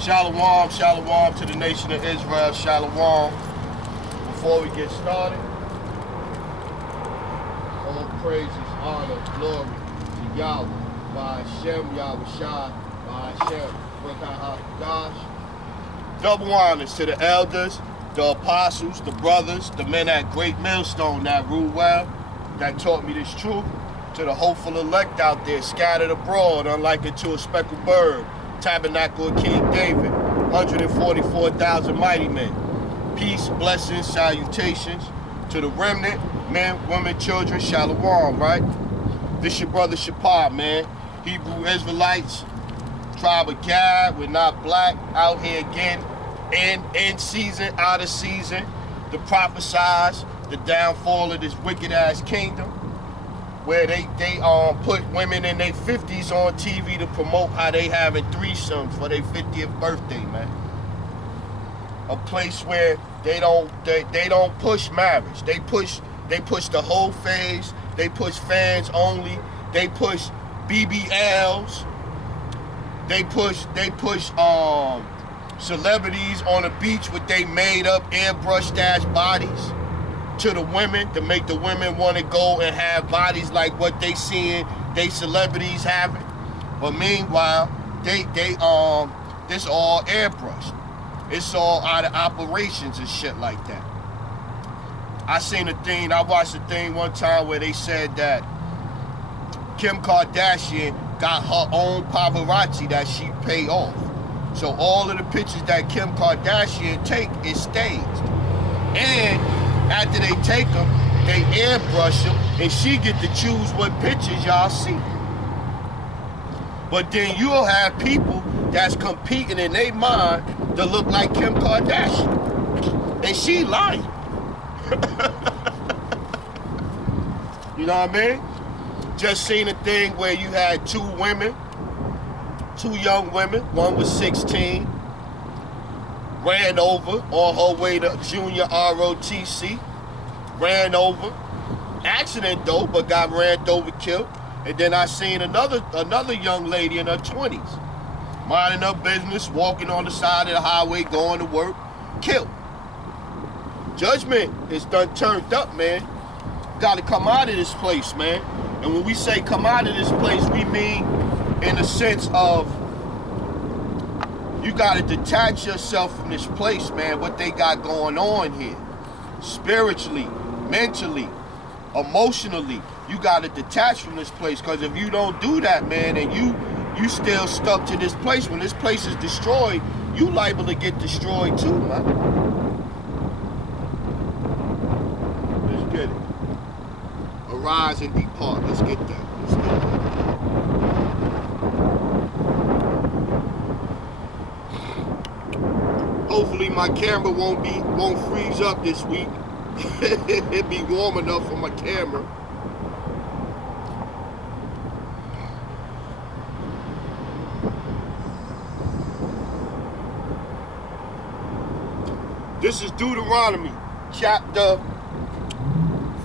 Shalom, shalom to the nation of Israel, shalom. Before we get started, all praises, honor, glory to Yahweh, by Hashem, Yahweh Shai, by Hashem, Gosh. Double honors to the elders, the apostles, the brothers, the men at Great Millstone that rule well, that taught me this truth, to the hopeful elect out there scattered abroad, unlike unto a speckled bird, tabernacle of King David, 144,000 mighty men. Peace, blessings, salutations to the remnant, men, women, children, shalom, right? This your brother Shapar, man. Hebrew Israelites, tribe of Gad, we're not black, out here again, in season, out of season, to prophesize the downfall of this wicked-ass kingdom, where they put women in their 50s on TV to promote how they having threesomes for their 50th birthday, man. A place where they don't push marriage. They push the whole phase. They push fans only. They push BBLs. They push celebrities on the beach with they made up airbrushed ass bodies to the women, to make the women want to go and have bodies like what they seeing they celebrities having. But meanwhile, this all airbrushed. It's all out of operations and shit like that. I watched a thing one time where they said that Kim Kardashian got her own paparazzi that she pay off. So all of the pictures that Kim Kardashian take is staged. And after they take them, they airbrush them, and she get to choose what pictures y'all see. But then you'll have people that's competing in their mind to look like Kim Kardashian. And she lying. You know what I mean? Just seen a thing where you had two young women, one was 16, ran over on her way to junior ROTC, ran over, accident though, but got ran over, killed. And then I seen another young lady in her 20s, minding her business, walking on the side of the highway, going to work, killed. Judgment is done turned up, man. Got to come out of this place, man. And when we say come out of this place, we mean in the sense of you got to detach yourself from this place, man, what they got going on here. Spiritually, mentally, emotionally, you got to detach from this place, because if you don't do that, man, and you still stuck to this place, when this place is destroyed, you liable to get destroyed too, man. Let's get it. Arise and depart. Let's get that. Let's get that. Hopefully my camera won't freeze up this week. It'd be warm enough for my camera. This is Deuteronomy chapter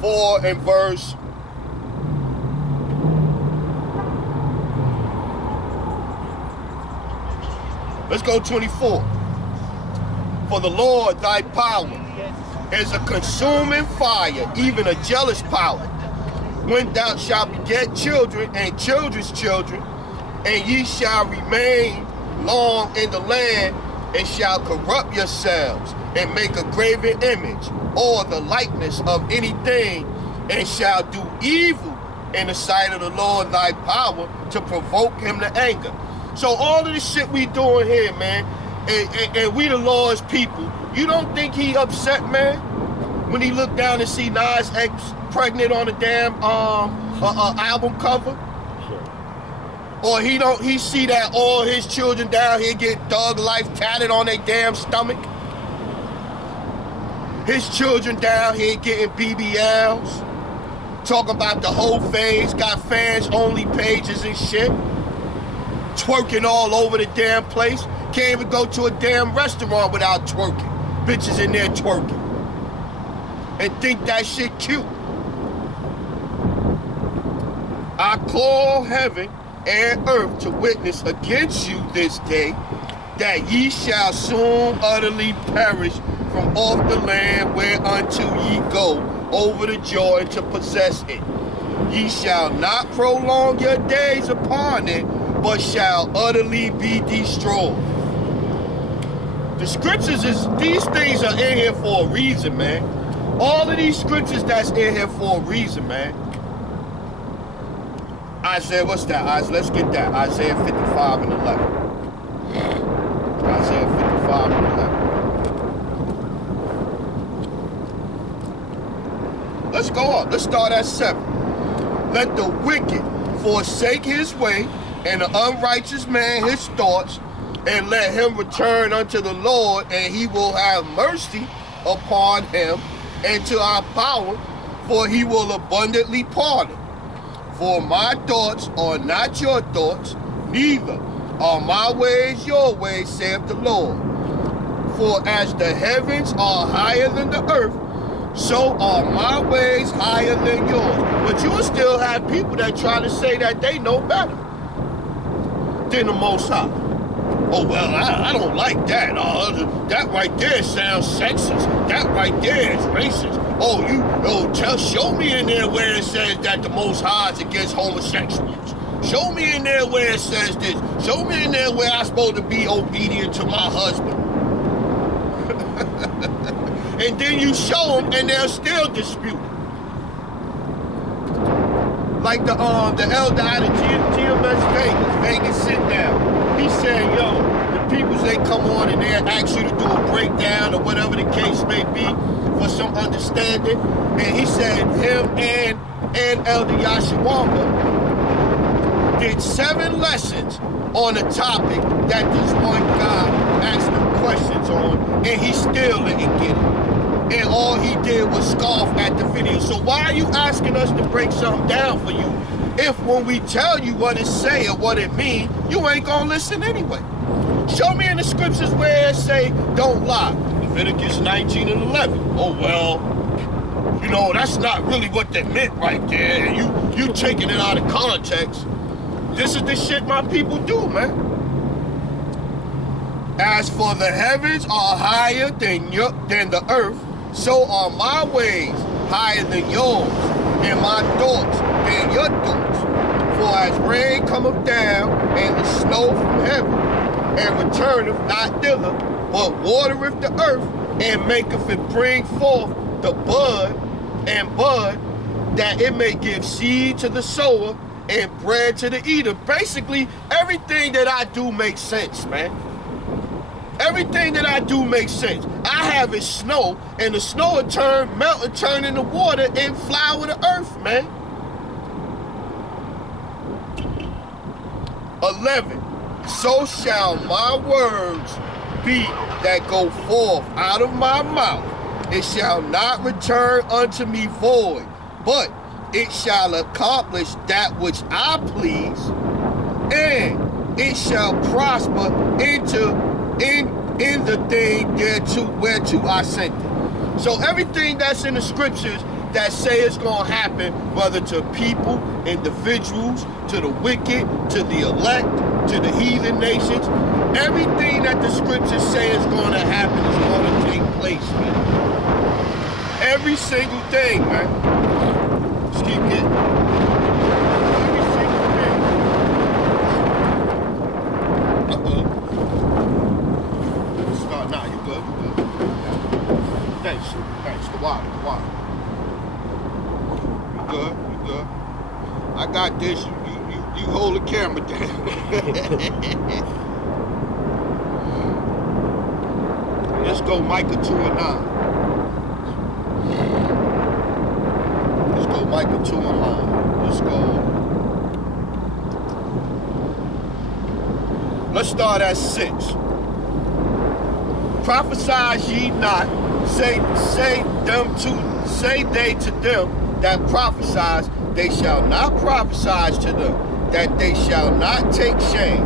4 and verse 24. For the Lord thy power is a consuming fire, even a jealous power. When thou shalt beget children and children's children, and ye shall remain long in the land, and shall corrupt yourselves, and make a graven image, or the likeness of anything, and shall do evil in the sight of the Lord thy power, to provoke him to anger. So all of this shit we doing here, man, and we the Lord's people, you don't think he upset, man, when he looked down and see Nas X pregnant on the damn album cover? Or he see that all his children down here get Thug Life tatted on their damn stomach? His children down here getting BBLs, talking about the whole phase, got fans only pages and shit, twerking all over the damn place. Can't even go to a damn restaurant without twerking. Bitches in there twerking. And think that shit cute. I call heaven and earth to witness against you this day, that ye shall soon utterly perish from off the land whereunto ye go over the Jordan to possess it. Ye shall not prolong your days upon it, but shall utterly be destroyed. The scriptures these things are in here for a reason, man. All of these scriptures that's in here for a reason, man. Isaiah, what's that? Let's get that. Isaiah 55 and 11. Isaiah 55 and 11. Let's go up. Let's start at 7. Let the wicked forsake his way, and the unrighteous man his thoughts, and let him return unto the Lord, and he will have mercy upon him, and to our power, for he will abundantly pardon. For my thoughts are not your thoughts, neither are my ways your ways, saith the Lord. For as the heavens are higher than the earth, so are my ways higher than yours. But you will still have people that try to say that they know better than the Most High. Oh, well, I don't like that. That right there sounds sexist. That right there is racist. Show me in there where it says that the Most High is against homosexuals. Show me in there where it says this. Show me in there where I'm supposed to be obedient to my husband. And then you show them and they'll still dispute. Like the elder out of GMS Vegas sit down. He said, yo, the peoples, they come on and they ask you to do a breakdown or whatever the case may be for some understanding. And he said him and Elder Yashawamba did 7 lessons on a topic that this one guy asked him questions on, and he still didn't get it. And all he did was scoff at the video. So why are you asking us to break something down for you if when we tell you what it say or what it mean, you ain't gonna listen anyway? Show me in the scriptures where it say don't lie. Leviticus 19 and 11. Oh, well, you know, that's not really what they meant right there. And you taking it out of context. This is the shit my people do, man. As for the heavens are higher than the earth, so are my ways higher than yours, and my thoughts than your thoughts. For as rain cometh down, and the snow from heaven, and returneth not thither, but watereth the earth, and maketh it bring forth the bud, that it may give seed to the sower, and bread to the eater. Basically, everything that I do makes sense, man. Everything that I do makes sense. I have it snow, and the snow will melt and turn into water and flower the earth, man. 11. So shall my words be that go forth out of my mouth. It shall not return unto me void, but it shall accomplish that which I please, and it shall prosper in the thing whereto I sent it. So everything that's in the scriptures that say it's gonna happen, whether to people, individuals, to the wicked, to the elect, to the heathen nations, everything that the scriptures say is gonna happen is gonna take place, man. Every single thing, man. Let's keep getting. Every single thing. Start now. You good? You good? Thanks. The water. You good? I got this. You hold the camera down. Let's go Micah 2 and 9. Let's go Micah 2 and 9. Let's go. Let's start at 6. Prophesy ye not, say they to them that prophesy, they shall not prophesy to them, that they shall not take shame.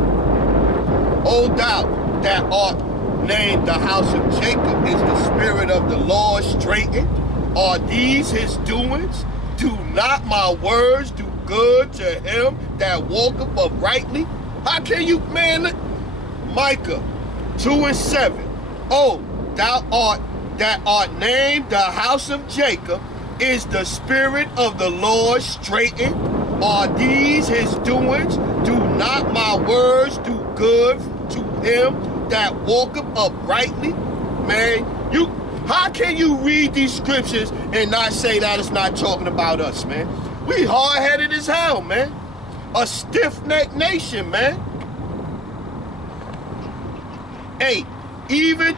O thou that art named the house of Jacob, is the spirit of the Lord straitened? Are these his doings? Do not my words do good to him that walketh uprightly? How can you, man, Micah 2 and 7. Oh, thou art that art named the house of Jacob, is the spirit of the Lord straitened? Are these his doings? Do not my words do good to him that walketh uprightly? Man, how can you read these scriptures and not say that it's not talking about us, man? We hard-headed as hell, man. A stiff-necked nation, man. 8. Even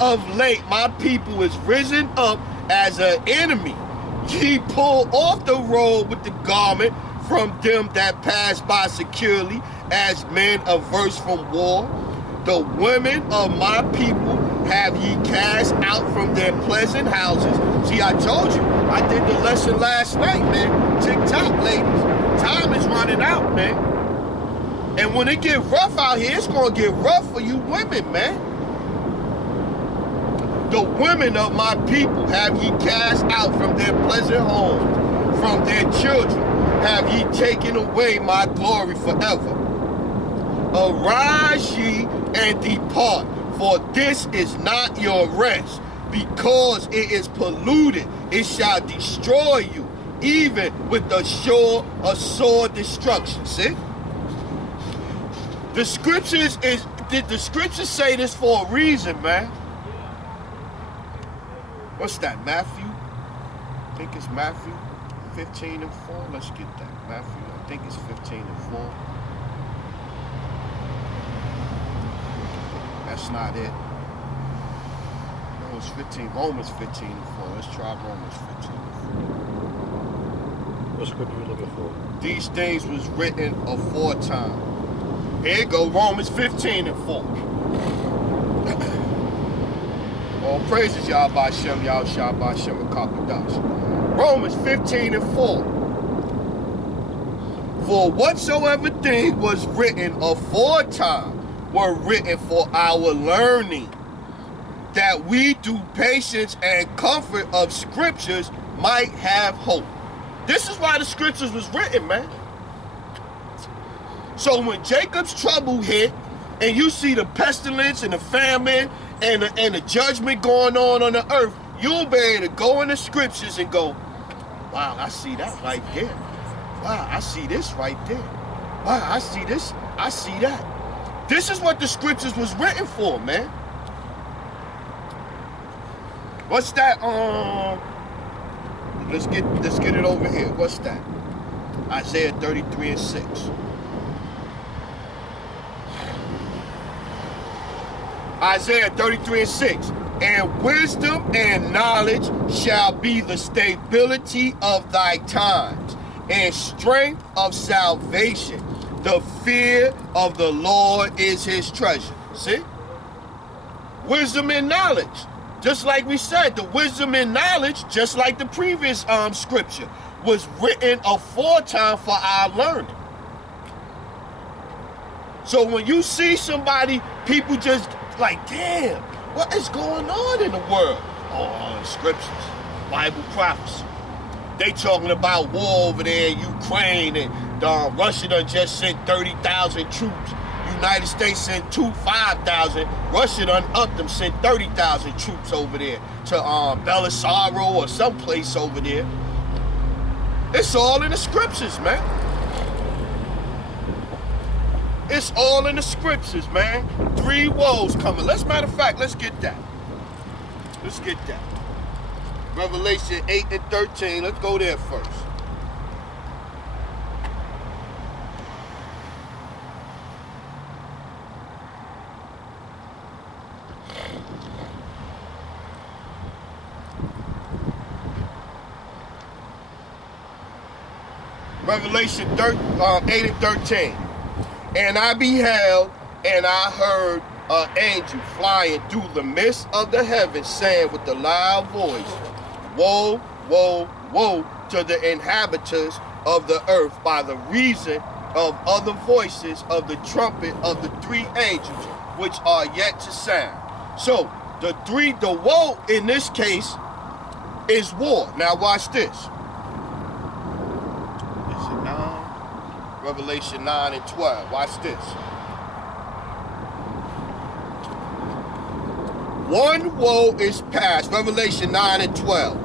of late my people is risen up as an enemy. Ye pull off the robe with the garment from them that pass by securely, as men averse from war. The women of my people have ye cast out from their pleasant houses. See, I told you, I did the lesson last night, man. TikTok, ladies. Time is running out, man. And when it get rough out here, it's gonna get rough for you women, man. The women of my people have ye cast out from their pleasant homes, from their children have ye taken away my glory forever. Arise ye and depart, for this is not your rest. Because it is polluted, it shall destroy you, even with the sore destruction. See? The scriptures say this for a reason, man. What's that, Matthew? I think it's Matthew 15 and 4. Let's get that. Matthew, I think it's 15 and 4. That's not it. No, it's 15. Romans 15 and 4. Let's try Romans 15 and 4. What scripture are you looking for? These things was written aforetime. Here you go, Romans 15 and 4. All praises, Yahweh Shem, Yahshua B'Shem, and Kakadash. Romans 15 and 4. For whatsoever thing was written aforetime were written for our learning, that we through patience and comfort of scriptures might have hope. This is why the scriptures was written, man. So when Jacob's trouble hit, and you see the pestilence and the famine and the judgment going on the earth, you'll be able to go in the scriptures and go, wow, I see that right there. Wow, I see this right there. Wow, I see this, I see that. This is what the scriptures was written for, man. What's that? Let's get it over here. What's that? Isaiah 33 and 6. Isaiah 33 and 6. And wisdom and knowledge shall be the stability of thy times, and strength of salvation. The fear of the Lord is his treasure. See? Wisdom and knowledge. Just like we said, the wisdom and knowledge, just like the previous scripture, was written aforetime for our learning. So when you see somebody, people just like, damn, what is going on in the world? Oh, scriptures, Bible prophecy. They talking about war over there in Ukraine, and Russia done just sent 30,000 troops. United States sent 5,000. Russia done upped them, sent 30,000 troops over there to Belisaro or someplace over there. It's all in the scriptures, man. It's all in the scriptures, man. 3 woes coming. Matter of fact, let's get that. Let's get that. Revelation 8 and 13. Let's go there first. Revelation 8 and 13. And I beheld, and I heard an angel flying through the midst of the heavens, saying with a loud voice, woe, woe, woe to the inhabitants of the earth by the reason of other voices of the trumpet of the 3 angels which are yet to sound. So the woe in this case is war. Now watch this. Is it 9? Revelation 9 and 12. Watch this. One woe is past. Revelation 9 and 12.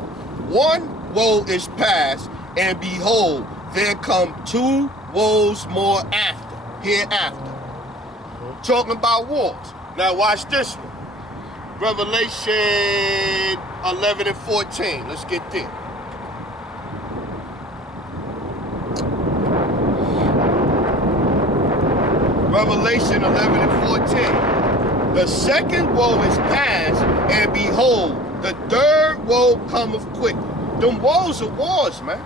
One woe is past, and behold, there come two woes more after, hereafter. Talking about wars. Now watch this one. Revelation 11 and 14. Let's get there. Revelation 11 and 14. The second woe is past, and behold, the third woe cometh quickly. Them woes are wars, man.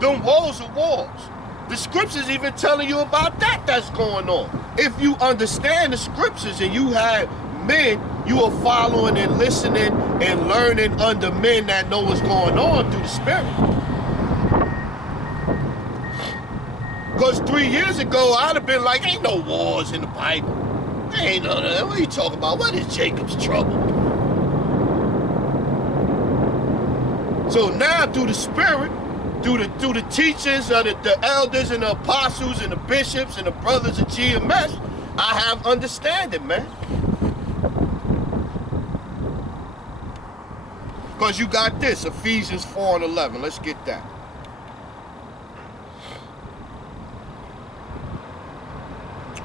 Them woes are wars. The scriptures even telling you about that's going on. If you understand the scriptures and you have men, you are following and listening and learning under men that know what's going on through the Spirit. Because 3 years ago, I'd have been like, ain't no wars in the Bible. Ain't none of that. What are you talking about? What is Jacob's trouble? So now through the Spirit, through the teachings of the elders and the apostles and the bishops and the brothers of GMS, I have understanding, man. Because you got this, Ephesians 4 and 11. Let's get that.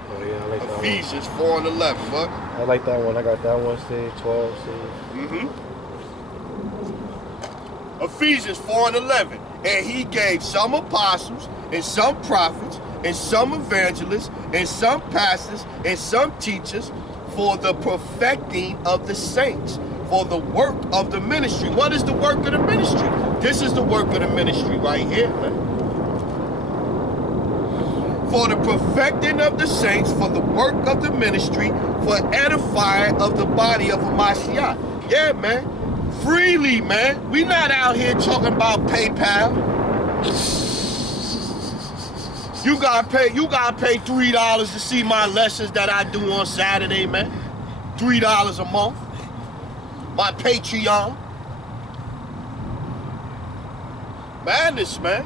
Oh yeah, I like that Ephesians 4 and 11, what? I like that one. I got that one, see, 12, see. Ephesians 4 and 11. And he gave some apostles, and some prophets, and some evangelists, and some pastors, and some teachers, for the perfecting of the saints, for the work of the ministry. What is the work of the ministry? This is the work of the ministry right here, man. For the perfecting of the saints, for the work of the ministry, for edifying of the body of Mashiach. Yeah, man. Freely, man. We not out here talking about PayPal. You gotta pay $3 to see my lessons that I do on Saturday, man. $3 a month. My Patreon. Madness, man.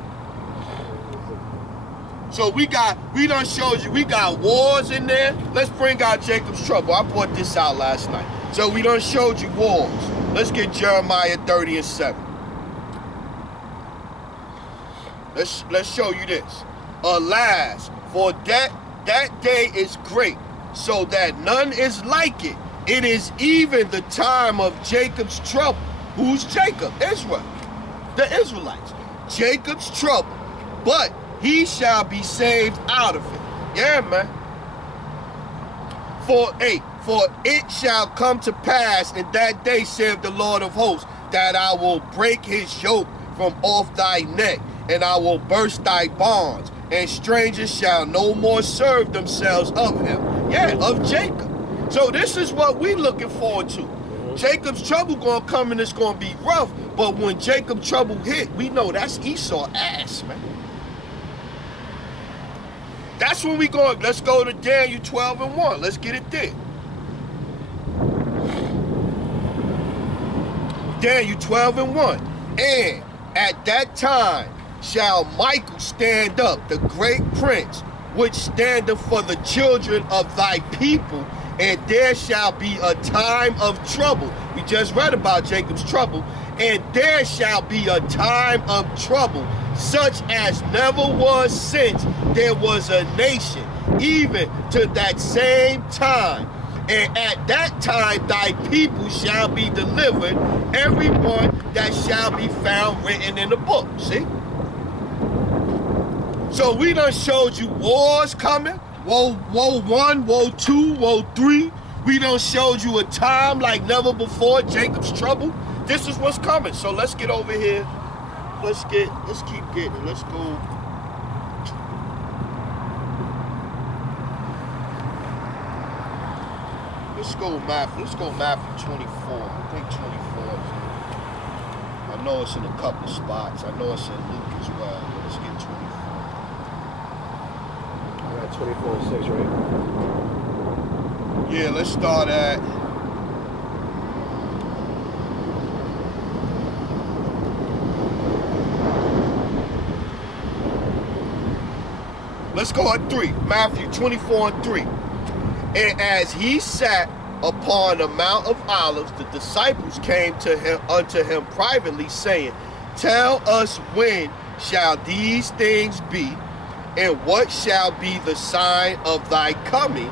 So we done showed you, we got wars in there. Let's bring out Jacob's trouble. I brought this out last night. So we done showed you wars. Let's get Jeremiah 30 and 7. Let's show you this. Alas, for that day is great, so that none is like it. It is even the time of Jacob's trouble. Who's Jacob? Israel. The Israelites. Jacob's trouble. But he shall be saved out of it. Yeah, man. For it shall come to pass in that day, saith the Lord of hosts, that I will break his yoke from off thy neck, and I will burst thy bonds, and strangers shall no more serve themselves of him. Yeah, of Jacob. So this is what we looking forward to. Jacob's trouble gonna come and it's gonna be rough, but when Jacob's trouble hit, we know that's Esau ass, man. That's when we go. Let's go to Daniel 12 and 1. Let's get it there. Daniel 12 and 1. And at that time shall Michael stand up, the great prince, which standeth for the children of thy people, and there shall be a time of trouble. We just read about Jacob's trouble. And there shall be a time of trouble, such as never was since there was a nation, even to that same time. And at that time thy people shall be delivered, everyone that shall be found written in the book. See? So we done showed you wars coming. Woe 1, woe 2, woe 3. We done showed you a time like never before, Jacob's trouble. This is what's coming. So let's get over here. Let's keep getting. Let's go. Let's go Matthew 24. I think 24. I know it's in a couple of spots. I know it's in Luke as well. But let's get 24. I got 24 and 6, right? Yeah, let's start at. Let's go at 3. Matthew 24 and 3. And as he sat upon the Mount of Olives, the disciples came to him unto him privately, saying, Tell us when shall these things be, and what shall be the sign of thy coming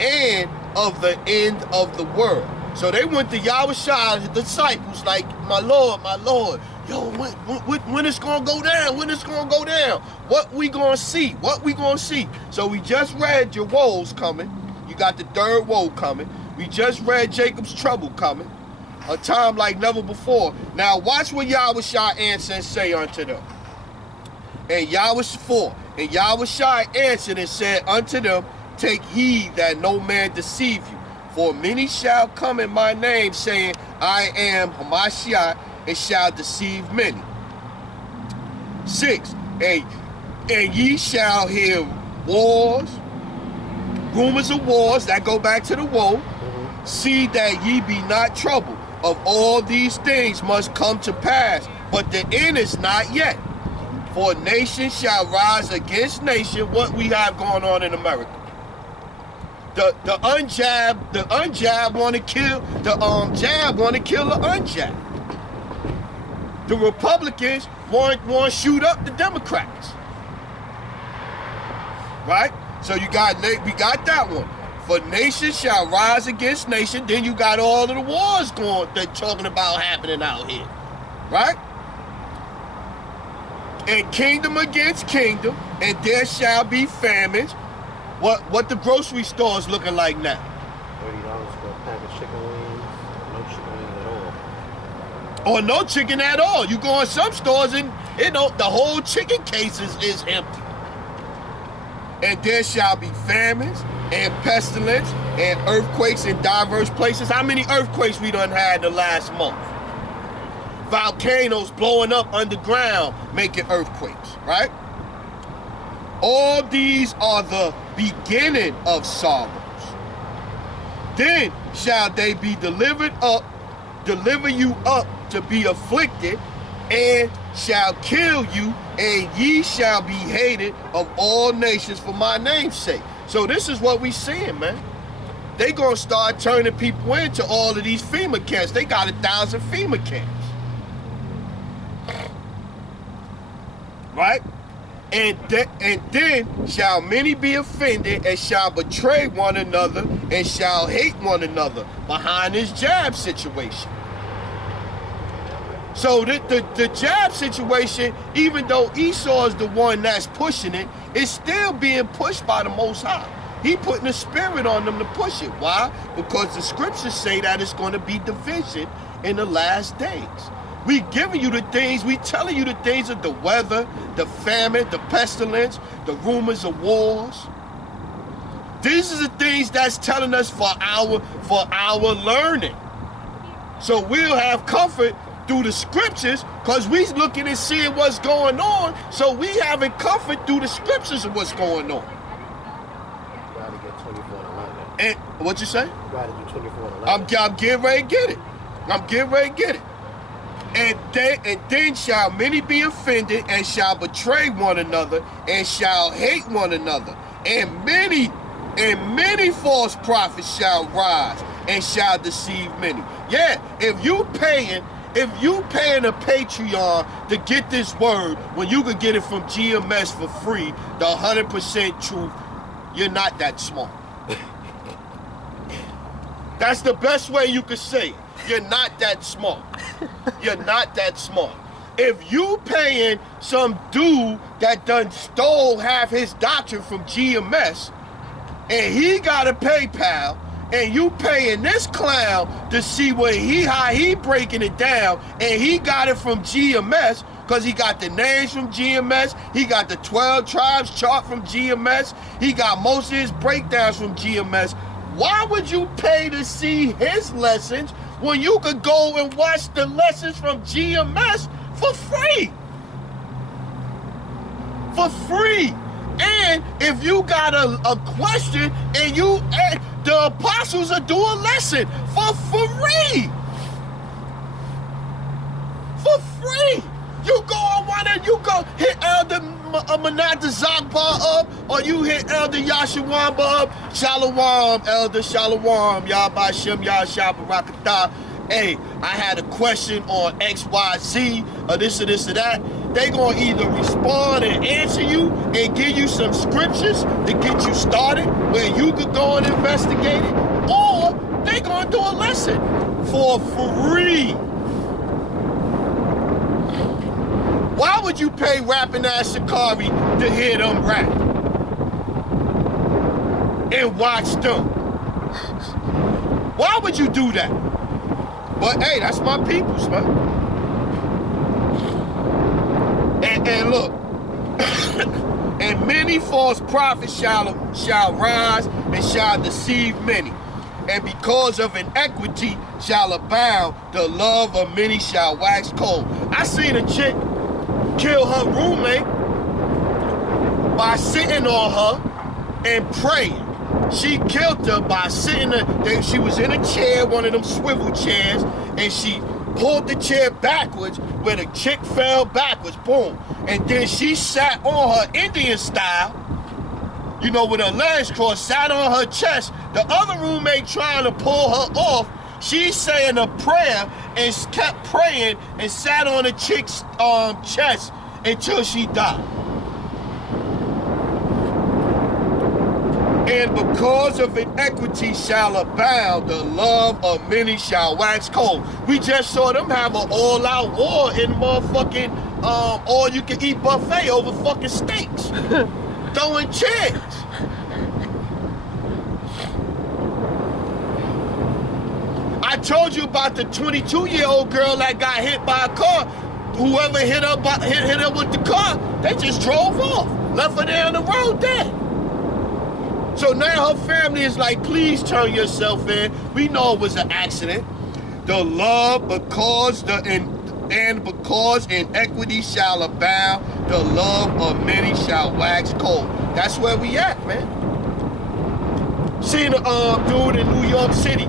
and of the end of the world? So they went to Yahushua, the disciples, like, my Lord, yo, when it's gonna go down? When it's gonna go down? What we gonna see? What we gonna see? So we just read your woes coming. You got the third woe coming. We just read Jacob's trouble coming. A time like never before. Now watch what Yahushua answered and say unto them. And Yahushua answered and said unto them, Take heed that no man deceive you. For many shall come in my name, saying, I am Hamashiach, and shall deceive many. 6, and ye shall hear wars, rumors of wars, that go back to the woe. See that ye be not troubled. Of all these things must come to pass, but the end is not yet. For nation shall rise against nation. What we have going on in America? The unjab want to kill jab want to kill the unjab. The Republicans want to shoot up the Democrats. Right? So we got that one. For nation shall rise against nation. Then you got all of the wars they're talking about happening out here. Right? And kingdom against kingdom, and there shall be famines. What the grocery stores looking like now? $30 for a pack of chicken wings. No chicken wings at all. Or no chicken at all. You go in some stores and the whole chicken case is empty. And there shall be famines and pestilence and earthquakes in diverse places. How many earthquakes we done had the last month? Volcanoes blowing up underground, making earthquakes, right? All these are the beginning of sorrows. Then shall they be deliver you up to be afflicted, and shall kill you, and ye shall be hated of all nations for my name's sake. So this is what we seeing, man. They gonna start turning people into all of these FEMA camps. They got 1,000 FEMA camps. Right? And then shall many be offended, and shall betray one another, and shall hate one another, behind this jab situation. So the jab situation, even though Esau is the one that's pushing it, it's still being pushed by the Most High. He putting a spirit on them to push it. Why? Because the scriptures say that it's going to be division in the last days. We giving you the things, we telling you the things of the weather, the famine, the pestilence, the rumors of wars. These are the things that's telling us for our learning. So we'll have comfort through the scriptures, because we looking and seeing what's going on. So we having comfort through the scriptures of what's going on. You gotta get 24 to 11. And what you say? You gotta do 24 to 11. I'm getting ready to get it. I'm getting ready to get it. And then shall many be offended, and shall betray one another, and shall hate one another. And many false prophets shall rise, and shall deceive many. Yeah, if you paying a Patreon to get this word, when you could get it from GMS for free, the 100% truth, you're not that smart. That's the best way you could say it. You're not that smart. You're not that smart. If you paying some dude that done stole half his doctrine from GMS, and he got a PayPal, and you paying this clown to see how he breaking it down, and he got it from GMS, because he got the names from GMS, he got the 12 tribes chart from GMS, he got most of his breakdowns from GMS. Why would you pay to see his lessons when you could go and watch the lessons from GMS for free? For free. And if you got a question, and the apostles are doing a lesson for free. For free. You go on one and you go hit Elder Manata Zagba up, or you hit Elder Yashawamba up. Shalom, Elder, Shalom. Yahba Shem Yahshua Barakatah. Hey, I had a question on XYZ, or this or that. They gonna either respond and answer you and give you some scriptures to get you started where you could go and investigate it, or they gonna do a lesson for free. Why would you pay rapping ass Shikari to hear them rap and watch them? Why would you do that? But hey, that's my peoples, man. And look, and many false prophets shall rise and shall deceive many. And because of inequity shall abound, the love of many shall wax cold. I seen a chick kill her roommate by sitting on her and praying. She killed her by sitting there. She was in a chair, one of them swivel chairs, and she pulled the chair backwards where the chick fell backwards, boom. And then she sat on her Indian style, you know, with her legs crossed, sat on her chest. The other roommate trying to pull her off, she saying a prayer and kept praying and sat on the chick's chest until she died. And because of inequity shall abound, the love of many shall wax cold. We just saw them have an all-out war in motherfucking all-you-can-eat buffet over fucking steaks. Throwing chairs. I told you about the 22-year-old girl that got hit by a car. Whoever hit her with the car, they just drove off. Left her there on the road dead. So now her family is like, please turn yourself in. We know it was an accident. The love, because inequity shall abound, the love of many shall wax cold. That's where we at, man. Seen a dude in New York City.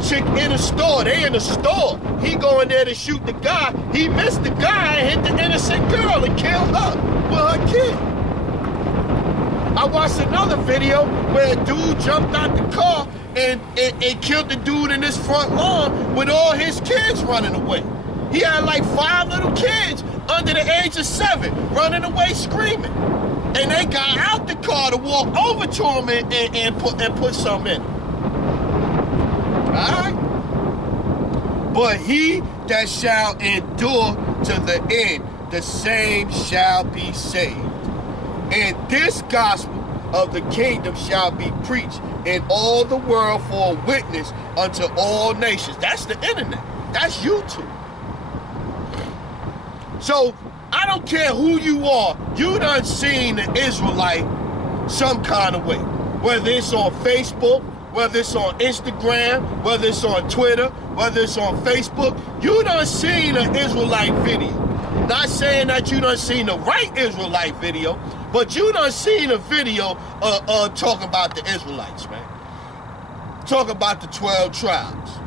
Chick in a store, they in the store. He going there to shoot the guy. He missed the guy and hit the innocent girl and killed her with her kid. I watched another video where a dude jumped out the car and killed the dude in his front lawn with all his kids running away. He had like 5 little kids under the age of 7 running away screaming. And they got out the car to walk over to him and put some in. Alright? But he that shall endure to the end, the same shall be saved. And this gospel of the kingdom shall be preached in all the world for a witness unto all nations. That's the internet. That's YouTube. So, I don't care who you are, you done seen the Israelite some kind of way. Whether it's on Facebook, whether it's on Instagram, whether it's on Twitter, whether it's on Facebook, you done seen an Israelite video. Not saying that you done seen the right Israelite video, but you done seen a video talking about the Israelites, man. Talk about the 12 tribes.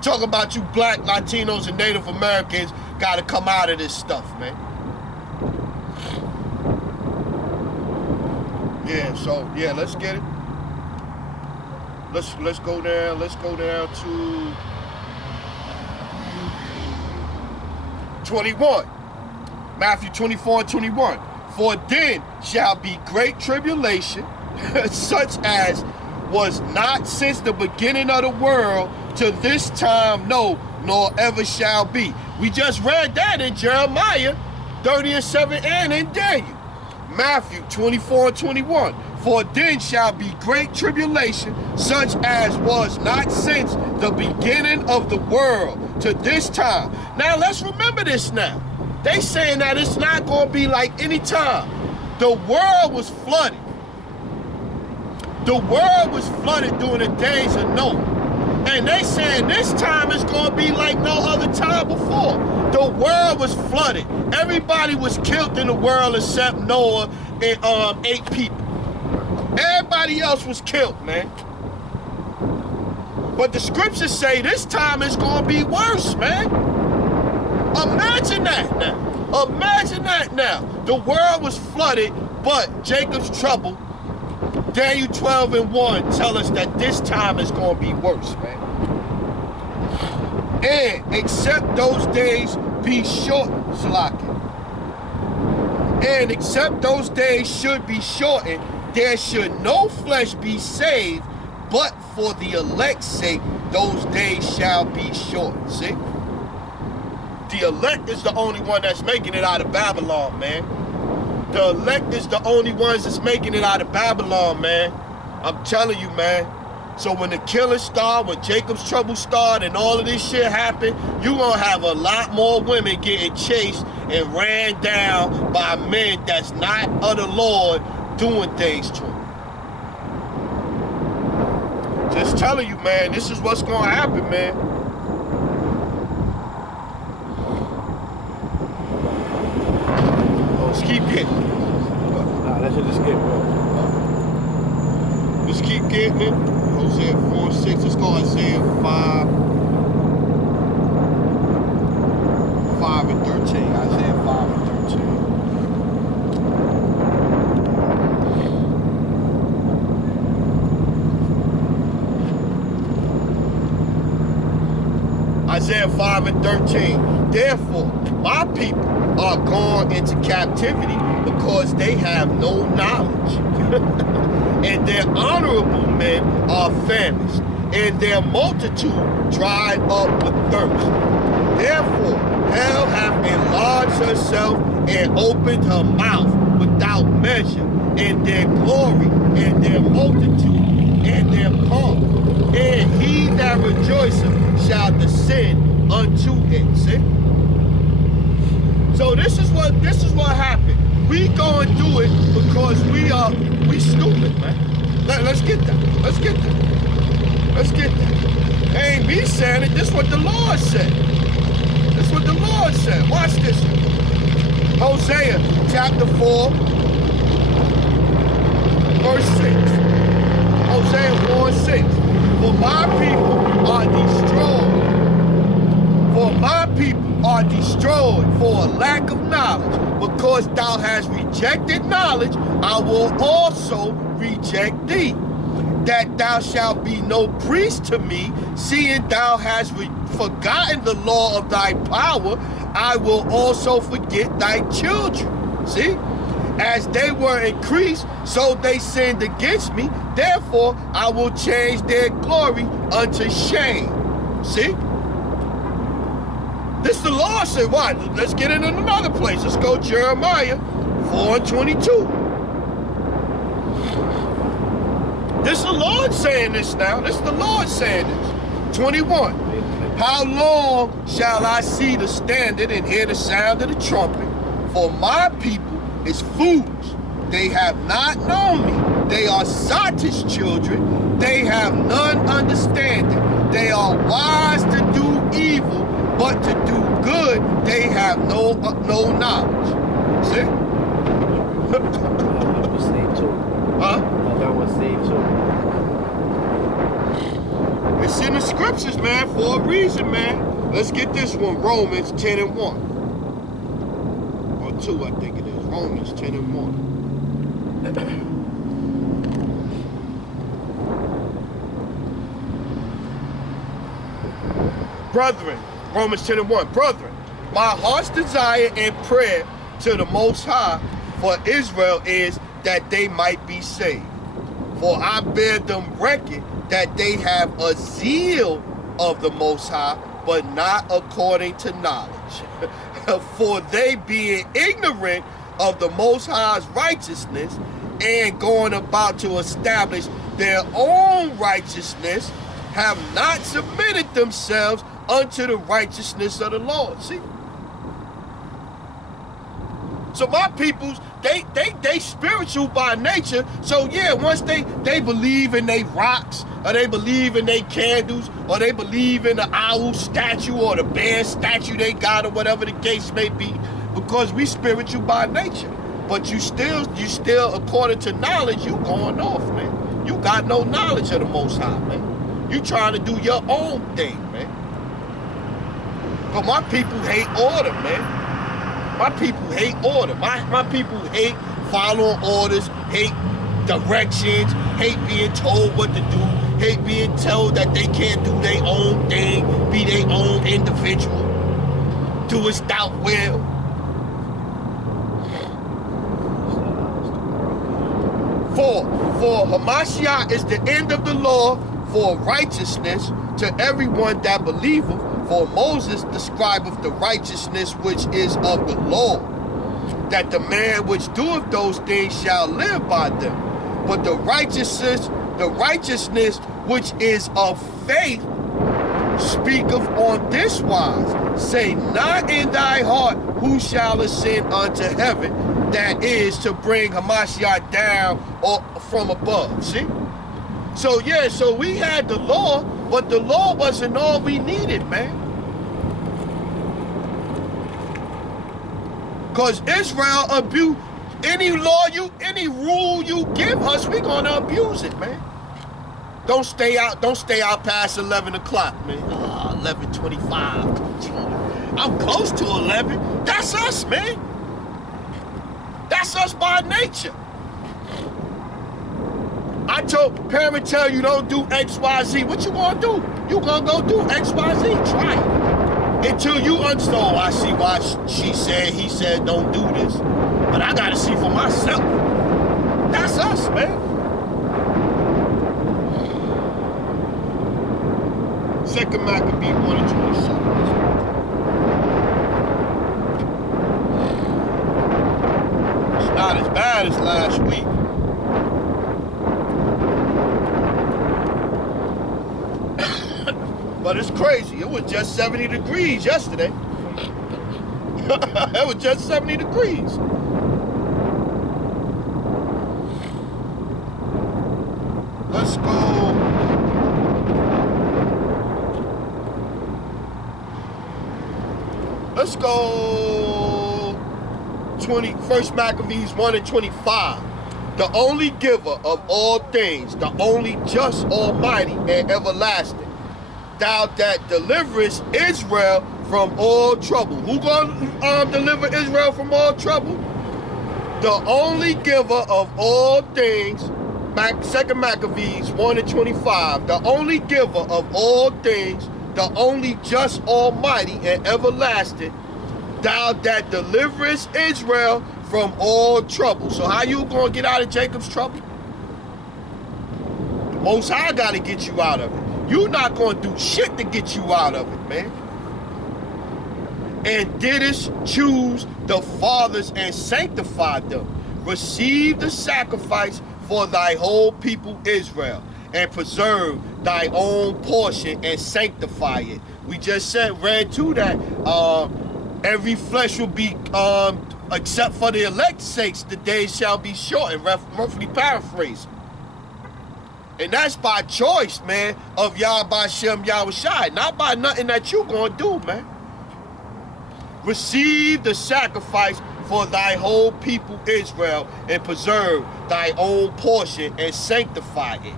Talk about you black, Latinos, and Native Americans gotta come out of this stuff, man. Yeah, so, yeah, let's get it. Let's go down to 21. Matthew 24:21. For then shall be great tribulation, such as was not since the beginning of the world to this time, no, nor ever shall be. We just read that in Jeremiah 30:7 and in Daniel. Matthew 24:21. For then shall be great tribulation, such as was not since the beginning of the world to this time. Now let's remember this now. They saying that it's not going to be like any time. The world was flooded. The world was flooded during the days of Noah. And they saying this time is going to be like no other time before. The world was flooded. Everybody was killed in the world except Noah and 8 people. Everybody else was killed, man. But the scriptures say this time is going to be worse, man. Imagine that now. Imagine that now. The world was flooded, but Jacob's trouble, Daniel 12:1 tell us that this time is going to be worse, man. And except those days be short, Salaki. And except those days should be shortened, there should no flesh be saved, but for the elect's sake, those days shall be shortened. See? The elect is the only one that's making it out of Babylon, man. The elect is the only ones that's making it out of Babylon, man. I'm telling you, man. So when the killing start, when Jacob's trouble start and all of this shit happen, you gonna have a lot more women getting chased and ran down by men that's not of the Lord doing things to them. Just telling you, man, this is what's gonna happen, man. Oh, let's keep getting it. Nah, that should just get rolled. Let's keep getting it. Hosea 4:6. Let's go Isaiah 5:13. Isaiah 5:13. Isaiah 5:13. Therefore, my people are gone into captivity because they have no knowledge. And their honorable men are famished, and their multitude dried up with thirst. Therefore, hell hath enlarged herself and opened her mouth without measure, and their glory, and their multitude, and their pomp. And he that rejoiceth shall descend unto it. See? So this is what happened. We go and do it because we stupid, man. Let's get that. Let's get that. Let's get that. Ain't me saying it. This is what the Lord said. This is what the Lord said. Watch this. Hosea chapter 4, verse 6. Hosea 4:6. For my people are destroyed. For my people are destroyed for a lack of knowledge. Because thou hast rejected knowledge, I will also reject thee. That thou shalt be no priest to me, seeing thou hast forgotten the law of thy power, I will also forget thy children. See? As they were increased, so they sinned against me. Therefore, I will change their glory unto shame. See? This the Lord said. Why? Let's get in another place. Let's go Jeremiah 4:22. This is the Lord saying this now. This is the Lord saying this. 21. How long shall I see the standard and hear the sound of the trumpet? For my people is foolish. They have not known me. They are sottish children. They have none understanding. They are wise to do evil, but to do good, they have no knowledge. See? That was saved too. Huh? That was saved too. It's in the scriptures, man, for a reason, man. Let's get this one, Romans 10:1. Or 2, I think it is. Romans 10:1. Brethren, Romans 10:1. Brethren, my heart's desire and prayer to the Most High for Israel is that they might be saved. For I bear them record that they have a zeal of the Most High, but not according to knowledge. For they being ignorant of the Most High's righteousness and going about to establish their own righteousness, have not submitted themselves unto the righteousness of the Lord. See? So my peoples, they spiritual by nature. So yeah, once they believe in they rocks, or they believe in they candles, or they believe in the owl statue or the bear statue they got, or whatever the case may be, because we spiritual by nature. But you still, according to knowledge, you going off, man. You got no knowledge of the Most High, man. You trying to do your own thing, man. But my people hate order, man. My people hate order. My people hate following orders, hate directions, hate being told what to do, hate being told that they can't do their own thing, be their own individual, do as thou will. For Hamashiach is the end of the law for righteousness to everyone that believeth. For Moses describeth the righteousness which is of the law, that the man which doeth those things shall live by them. But the righteousness which is of faith speaketh on this wise, say not in thy heart who shall ascend unto heaven, that is to bring Hamashiach down or from above. See? So yeah, so we had the law, but the law wasn't all we needed, man. Because Israel abused any law any rule you give us, we're gonna abuse it, man. Don't stay out past 11 o'clock, man. 11:25. I'm close to 11. That's us, man. That's us by nature. I told parents tell you don't do X, Y, Z. What you gonna do? You gonna go do X, Y, Z? Try it. Until you understand, I see why she said, he said, don't do this. But I gotta see for myself. That's us, man. Second Maccabee 1:27. It's not as bad as last week. But it's crazy. It was just 70 degrees yesterday. It was just 70 degrees. Let's go. Let's go 1 Maccabees 1:25. The only giver of all things, the only just, almighty, and everlasting, thou that deliverest Israel from all trouble. Who gonna deliver Israel from all trouble? The only giver of all things, 2 Maccabees 1:25, the only giver of all things, the only just, almighty, and everlasting, thou that deliverest Israel from all trouble. So how you gonna get out of Jacob's trouble? The Most High gotta get you out of it. You're not gonna do shit to get you out of it, man. And didst choose the fathers and sanctify them. Receive the sacrifice for thy whole people Israel, and preserve thy own portion and sanctify it. We just read to that. Every flesh will be, except for the elect's sakes, the days shall be shortened, roughly paraphrasing. And that's by choice, man, of Yah B'Shem Yahushai, not by nothing that you gonna do, man. Receive the sacrifice for thy whole people Israel, and preserve thy own portion and sanctify it.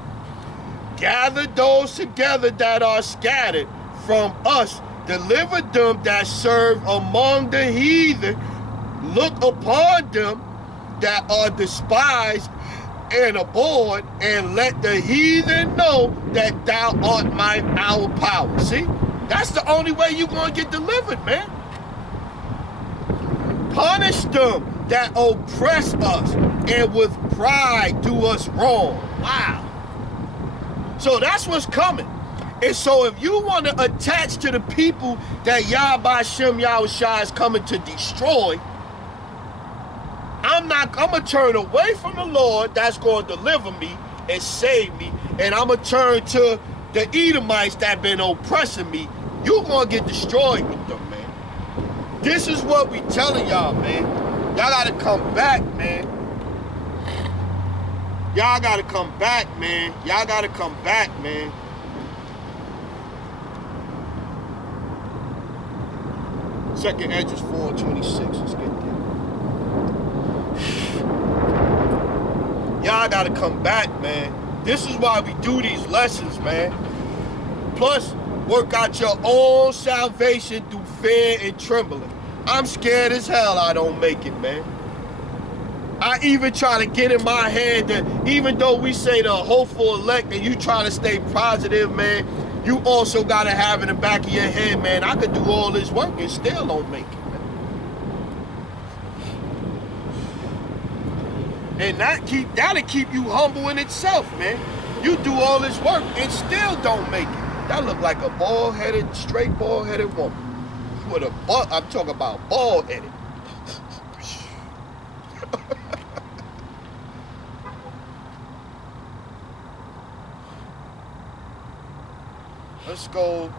Gather those together that are scattered from us, deliver them that serve among the heathen, look upon them that are despised and abhorred, and let the heathen know that thou art our power. See? That's the only way you're going to get delivered, man. Punish them that oppress us and with pride do us wrong. Wow. So that's what's coming. And so if you want to attach to the people that Yah B'Shem Yahushai is coming to destroy, I'm going to turn away from the Lord that's going to deliver me and save me, and I'm going to turn to the Edomites that been oppressing me. You're going to get destroyed with them, man. This is what we telling y'all, man. Y'all got to come back, man. Y'all got to come back, man. Y'all got to come back, man. Second Esdras 4:26. Let's get there. Y'all gotta come back, man. This is why we do these lessons, man. Plus, work out your own salvation through fear and trembling. I'm scared as hell I don't make it, man. I even try to get in my head that even though we say the hopeful elect and you try to stay positive, man, you also got to have in the back of your head, man, I could do all this work and still don't make it, man. And that'll keep you humble in itself, man. You do all this work and still don't make it. That look like a bald-headed, straight bald-headed woman. With a butt, I'm talking about bald-headed. Let's go.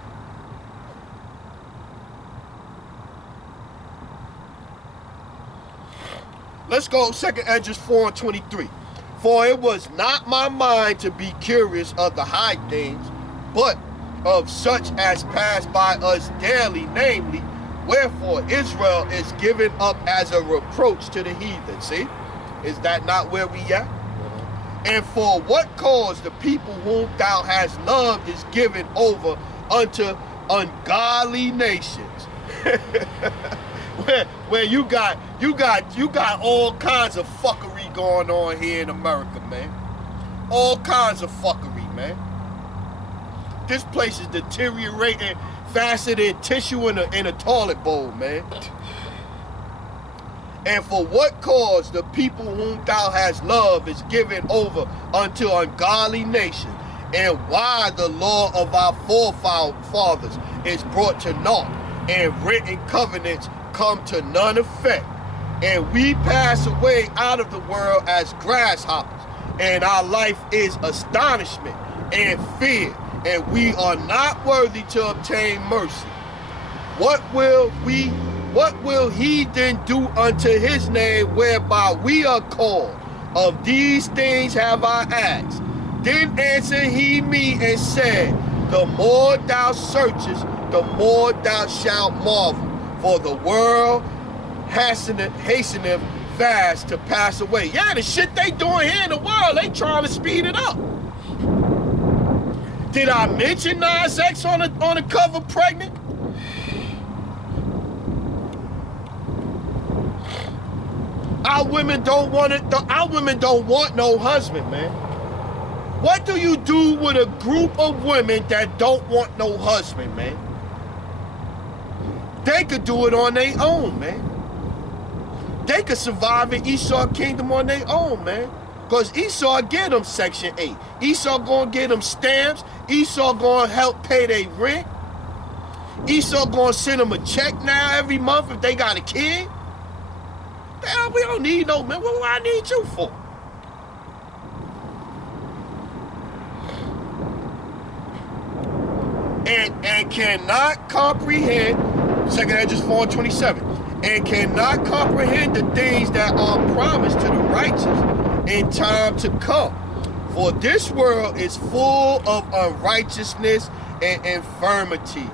Let's go 2nd Esdras 4:23. For it was not my mind to be curious of the high things, but of such as pass by us daily, namely, wherefore Israel is given up as a reproach to the heathen. See? Is that not where we at? And for what cause the people whom thou hast loved is given over unto ungodly nations. where you got all kinds of fuckery going on here in America, man. All kinds of fuckery, man. This place is deteriorating faster than tissue in a toilet bowl, man. And for what cause the people whom thou hast loved is given over unto ungodly nations, and why the law of our forefathers is brought to naught, and written covenants come to none effect, and we pass away out of the world as grasshoppers, and our life is astonishment and fear, and we are not worthy to obtain mercy. What will he then do unto his name whereby we are called? Of these things have I asked. Then answered he me and said, the more thou searchest, the more thou shalt marvel. For the world hasteneth fast to pass away. Yeah, the shit they doing here in the world, they trying to speed it up. Did I mention Nas X on the cover pregnant? Our women don't want no husband, man. What do you do with a group of women that don't want no husband, man? They could do it on their own, man. They could survive in Esau kingdom on their own, man. Because Esau get them Section 8. Esau gonna get them stamps. Esau gonna help pay their rent. Esau gonna send them a check now every month if they got a kid. Hell, we don't need no man. What do I need you for? And cannot comprehend, 2nd Esdras 4:27, and cannot comprehend the things that are promised to the righteous in time to come. For this world is full of unrighteousness and infirmities.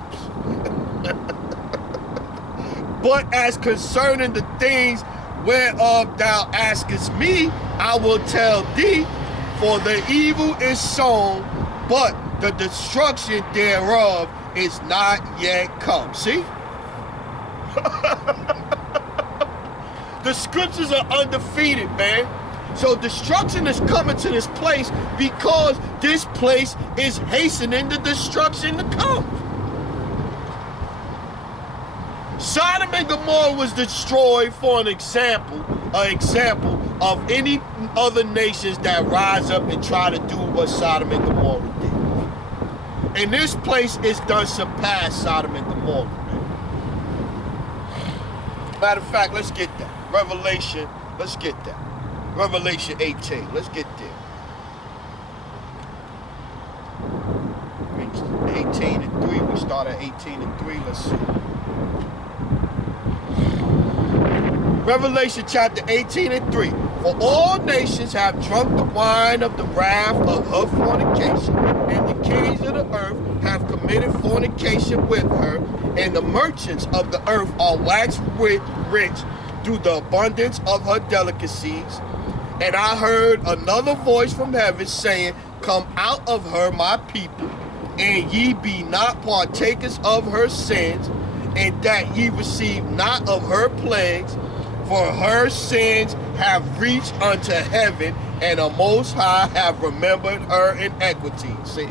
But as concerning the things whereof thou askest me, I will tell thee, for the evil is sown, but the destruction thereof is not yet come. See? The scriptures are undefeated, man. So destruction is coming to this place because this place is hastening the destruction to come. Sodom and Gomorrah was destroyed for an example of any other nations that rise up and try to do what Sodom and Gomorrah did. And this place is done surpass Sodom and Gomorrah, man. Matter of fact, let's get that. Revelation, let's get that. Revelation 18, let's get there. 18:3, we start at 18:3, let's see. Revelation chapter 18:3. For all nations have drunk the wine of the wrath of her fornication, and the kings of the earth have committed fornication with her, and the merchants of the earth are waxed rich through the abundance of her delicacies. And I heard another voice from heaven saying, come out of her, my people, and ye be not partakers of her sins, and that ye receive not of her plagues, for her sins have reached unto heaven, and the Most High have remembered her iniquity. See?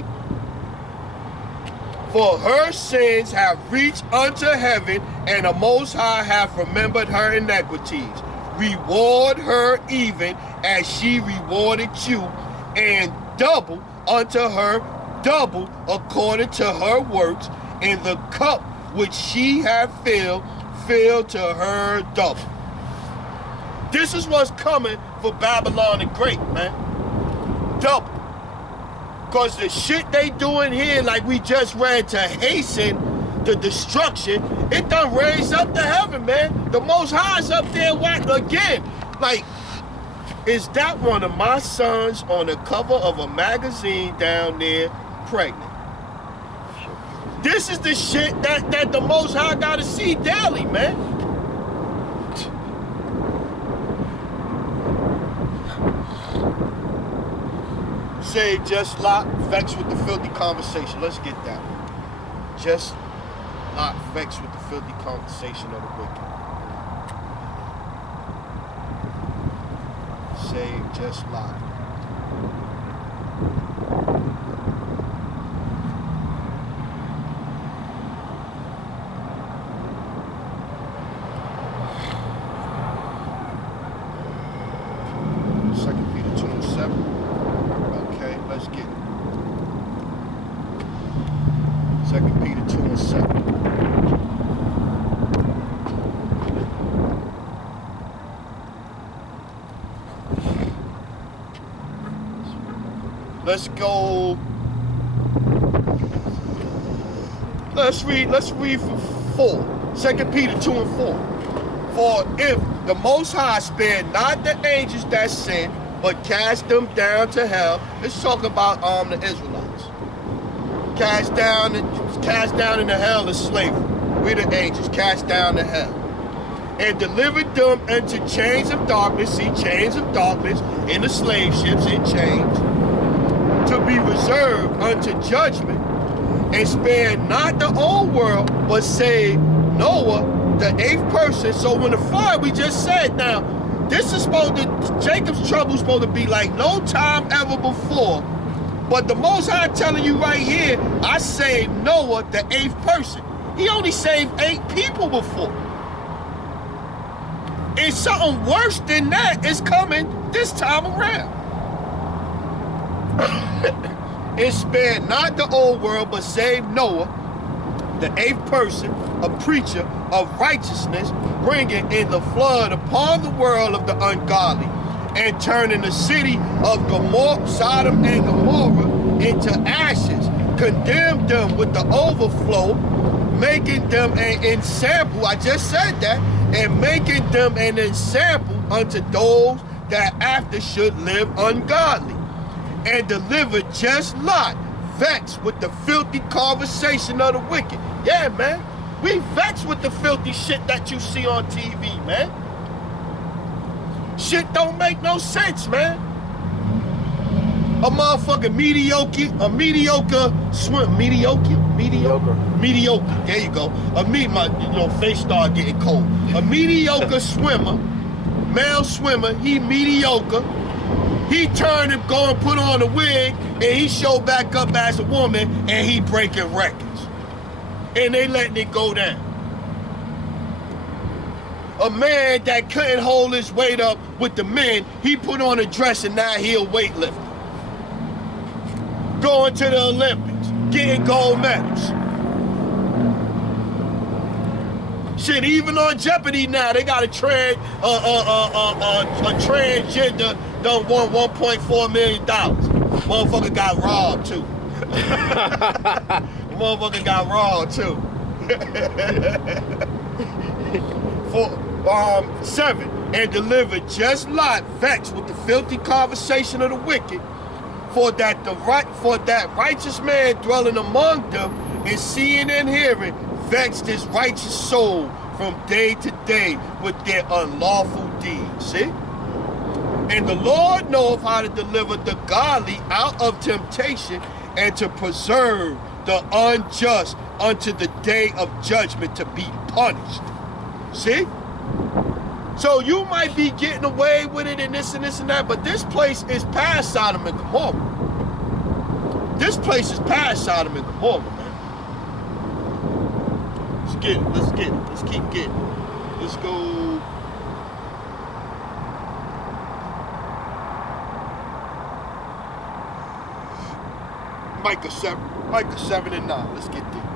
For her sins have reached unto heaven, and the Most High have remembered her iniquities. Reward her even as she rewarded you, and double unto her double according to her works, and the cup which she hath filled, fill to her double. This is what's coming for Babylon the Great, man. Double. Because the shit they doing here, like we just read, to hasten the destruction, it done raised up to heaven, man. The Most High's up there whack again. Like, is that one of my sons on the cover of a magazine down there pregnant? This is the shit that the Most High gotta see daily, man. Say just Lot, vexed with the filthy conversation. Let's get that one. Just Lot, vexed with the filthy conversation of the wicked. Say just Lot. Let's go. Let's read for 4. 2 Peter 2 and 4. For if the Most High spare not the angels that sin, but cast them down to hell. Let's talk about the Israelites. Cast down into hell is slavery. We're the angels, cast down to hell. And delivered them into chains of darkness. See, chains of darkness in the slave ships in chains, to be reserved unto judgment, and spare not the old world, but saved Noah, the 8th person. So when the flood, we just said, now, this is supposed to, Jacob's trouble is supposed to be like no time ever before. But the Most High telling you right here, I saved Noah, the 8th person. He only saved 8 people before. And something worse than that is coming this time around. And spared not the old world, but saved Noah, the 8th person, a preacher of righteousness, bringing in the flood upon the world of the ungodly, and turning the city of Sodom and Gomorrah into ashes, condemned them with the overflow, making them an ensample, I just said that, and making them an ensample unto those that after should live ungodly. And delivered just Lot, vexed with the filthy conversation of the wicked. Yeah, man. We vexed with the filthy shit that you see on TV, man. Shit don't make no sense, man. A motherfucking mediocre swim, mediocre. There you go. My face started getting cold. A mediocre swimmer, male swimmer, he mediocre. He turned and go and put on a wig, and he showed back up as a woman, and he breaking records. And they letting it go down. A man that couldn't hold his weight up with the men, he put on a dress and now he a weightlifter. Going to the Olympics, getting gold medals. Shit, even on Jeopardy now, they got a transgender done won $1.4 million. Motherfucker got robbed too. Motherfucker got robbed too. 7, and delivered just Lot, vexed with the filthy conversation of the wicked, for that righteous man dwelling among them, and seeing and hearing, vexed his righteous soul from day to day with their unlawful deeds. See? And the Lord knoweth how to deliver the godly out of temptation, and to preserve the unjust unto the day of judgment to be punished. See? So you might be getting away with it and this and this and that, but this place is past Sodom and Gomorrah. This place is past Sodom and Gomorrah, man. Let's get it. Let's get it. Let's keep getting it. Let's go. Micah 7 and 9. Let's get there.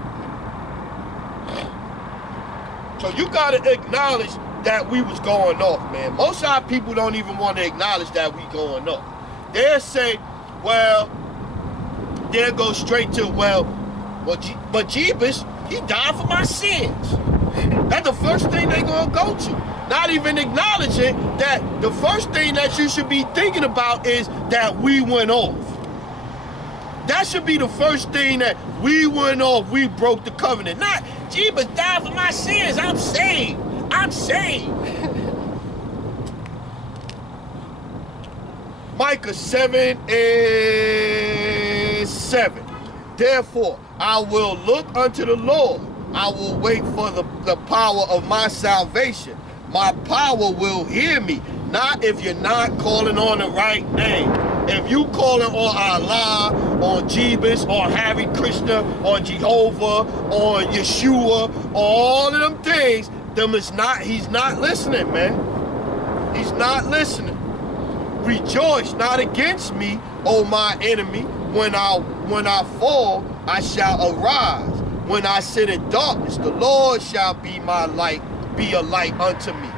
So you gotta acknowledge that we was going off, man. Most of our people don't even want to acknowledge that we going off. They'll say, well, they'll go straight to, but Jeebus, he died for my sins. That's the first thing they gonna go to. Not even acknowledging that the first thing that you should be thinking about is that we went off. That should be the first thing, that we went off, we broke the covenant. Not, Jeebus died for my sins, I'm saved. I'm saved. Micah 7 and 7. Therefore, I will look unto the Lord. I will wait for the power of my salvation. My power will hear me. Not if you're not calling on the right name. If you calling on Allah, on Jeebus, on Hare Krishna, on Jehovah, on Yeshua, all of them things, he's not listening, man. He's not listening. Rejoice not against me, O my enemy. When I fall, I shall arise. When I sit in darkness, the Lord shall be my light, be a light unto me.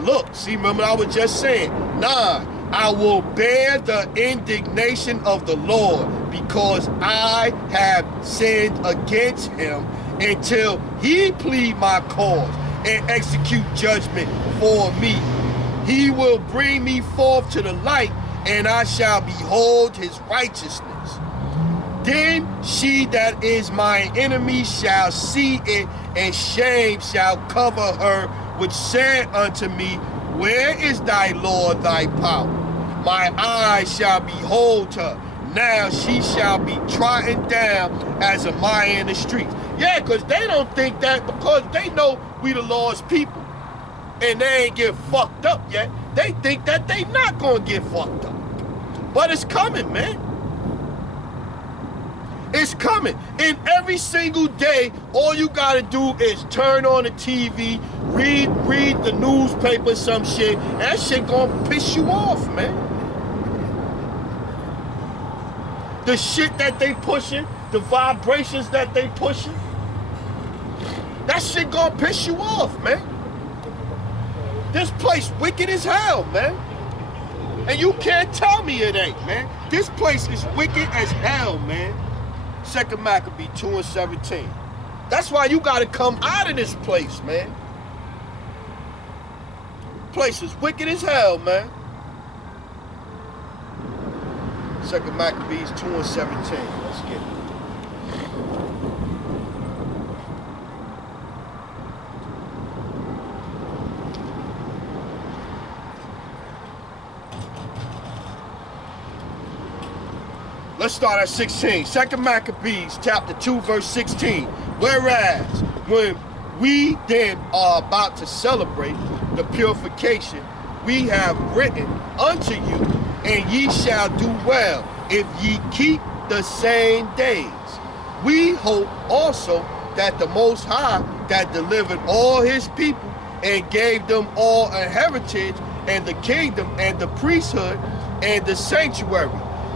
Look, see, remember I was just saying, 9, I will bear the indignation of the Lord because I have sinned against him until he plead my cause and execute judgment for me. He will bring me forth to the light, and I shall behold his righteousness. Then she that is my enemy shall see it, and shame shall cover her, which said unto me, where is thy Lord, thy power? My eyes shall behold her. Now she shall be trodden down as a mire in the streets. Yeah, because they don't think that, because they know we the Lord's people. And they ain't get fucked up yet. They think that they not gonna get fucked up. But it's coming, man. It's coming. And every single day, all you gotta do is turn on the TV, read the newspaper, some shit. That shit gonna piss you off, man. The shit that they pushing, the vibrations that they pushing, that shit gonna piss you off, man. This place wicked as hell, man. And you can't tell me it ain't, man. This place is wicked as hell, man. 2 Maccabee 2 and 17. That's why you gotta come out of this place, man. Place is wicked as hell, man. 2 Maccabees 2 and 17. Let's get it. Let's start at 16. 2 Maccabees chapter 2 verse 16. Whereas when we then are about to celebrate the purification, we have written unto you, and ye shall do well if ye keep the same days. We hope also that the Most High that delivered all his people and gave them all a heritage and the kingdom and the priesthood and the sanctuary,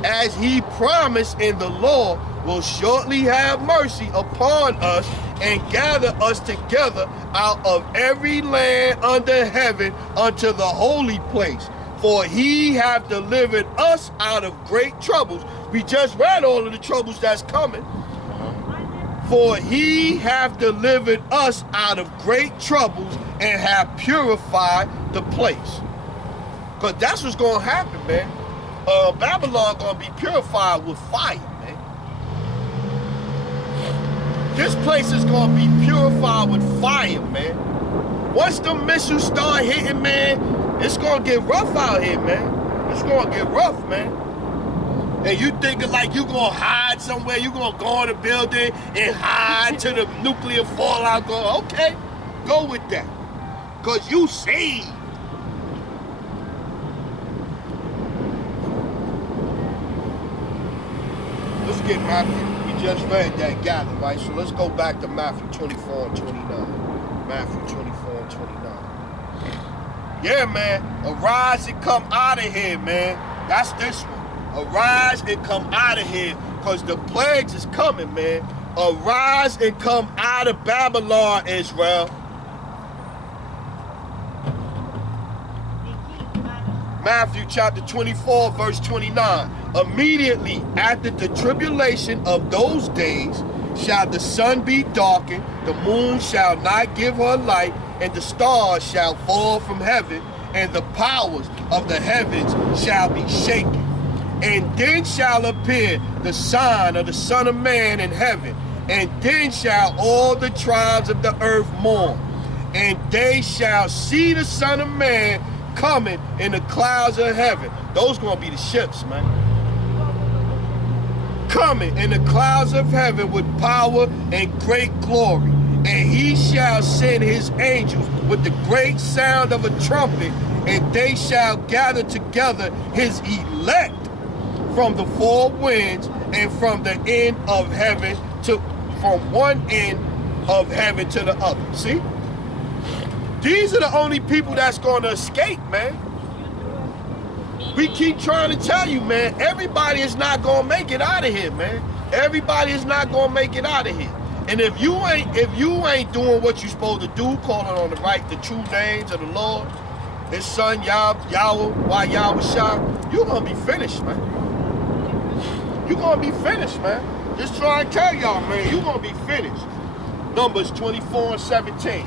as he promised in the law, will shortly have mercy upon us and gather us together out of every land under heaven unto the holy place. For he hath delivered us out of great troubles. We just read all of the troubles that's coming. For he hath delivered us out of great troubles and hath purified the place. Because that's what's going to happen, man. Babylon gonna be purified with fire, man. This place is gonna be purified with fire, man. Once the missiles start hitting, man, it's gonna get rough out here, man. It's gonna get rough, man. And you thinking like you gonna hide somewhere, you gonna go in a building and hide to the nuclear fallout, go, okay, go with that. Cause you saved. Let's get Matthew. We just read that gather, right? So let's go back to Matthew 24 and 29. Matthew 24 and 29. Yeah, man. Arise and come out of here, man. That's this one. Arise and come out of here, because the plagues is coming, man. Arise and come out of Babylon, Israel. Matthew chapter 24, verse 29. Immediately after the tribulation of those days shall the sun be darkened, the moon shall not give her light, and the stars shall fall from heaven, and the powers of the heavens shall be shaken. And then shall appear the sign of the Son of Man in heaven, and then shall all the tribes of the earth mourn, and they shall see the Son of Man coming in the clouds of heaven. Those gonna be the ships, man. Coming in the clouds of heaven with power and great glory. And he shall send his angels with the great sound of a trumpet, and they shall gather together his elect from the four winds and from the end of heaven to, from one end of heaven to the other. See? These are the only people that's gonna escape, man. We keep trying to tell you, man, everybody is not gonna make it out of here, man. Everybody is not gonna make it out of here. And if you ain't doing what you're supposed to do, calling on the true names of the Lord, his son Yahweh Shah, you're gonna be finished, man. You're gonna be finished, man. Just try to tell y'all, man, you're gonna be finished. Numbers 24 and 17.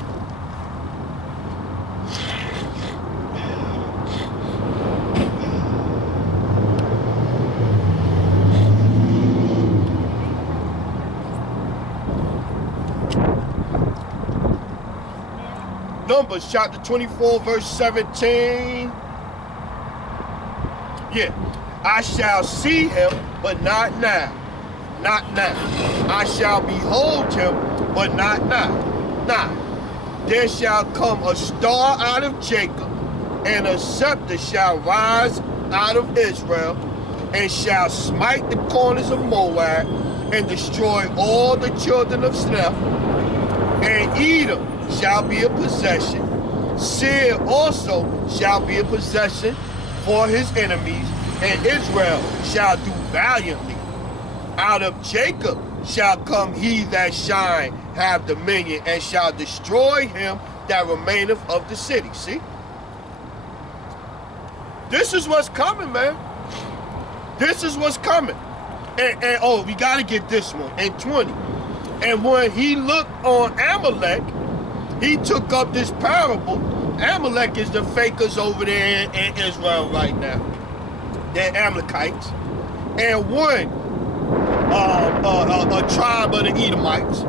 Numbers chapter 24, verse 17. Yeah. I shall see him, but not now. Not now. I shall behold him, but not now. Now. There shall come a star out of Jacob, and a scepter shall rise out of Israel, and shall smite the corners of Moab, and destroy all the children of Sneph, and Edom shall be a possession. Seir also shall be a possession for his enemies, and Israel shall do valiantly. Out of Jacob shall come he that shine, have dominion, and shall destroy him that remaineth of the city. See? This is what's coming, man. This is what's coming. And oh, we got to get this one. And 20. And when he looked on Amalek, he took up this parable. Amalek is the fakers over there in Israel right now. They're Amalekites. And one, a tribe of the Edomites.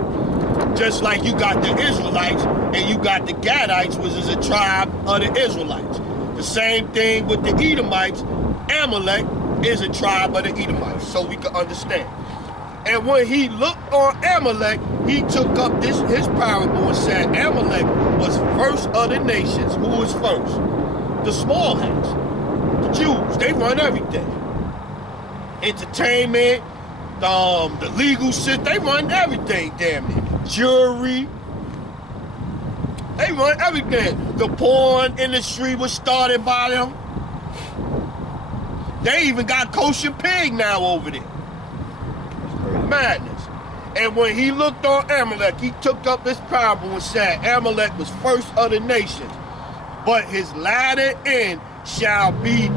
Just like you got the Israelites and you got the Gadites, which is a tribe of the Israelites. The same thing with the Edomites. Amalek is a tribe of the Edomites, so we can understand. And when he looked on Amalek, he took up his parable and said Amalek was first of the nations. Who was first? The small hats. The Jews. They run everything. Entertainment, the legal system, they run everything, damn it. Jury. They run everything. The porn industry was started by them. They even got kosher pig now over there. Madness. And when he looked on Amalek, he took up this parable and said Amalek was first of the nations, but his latter end shall be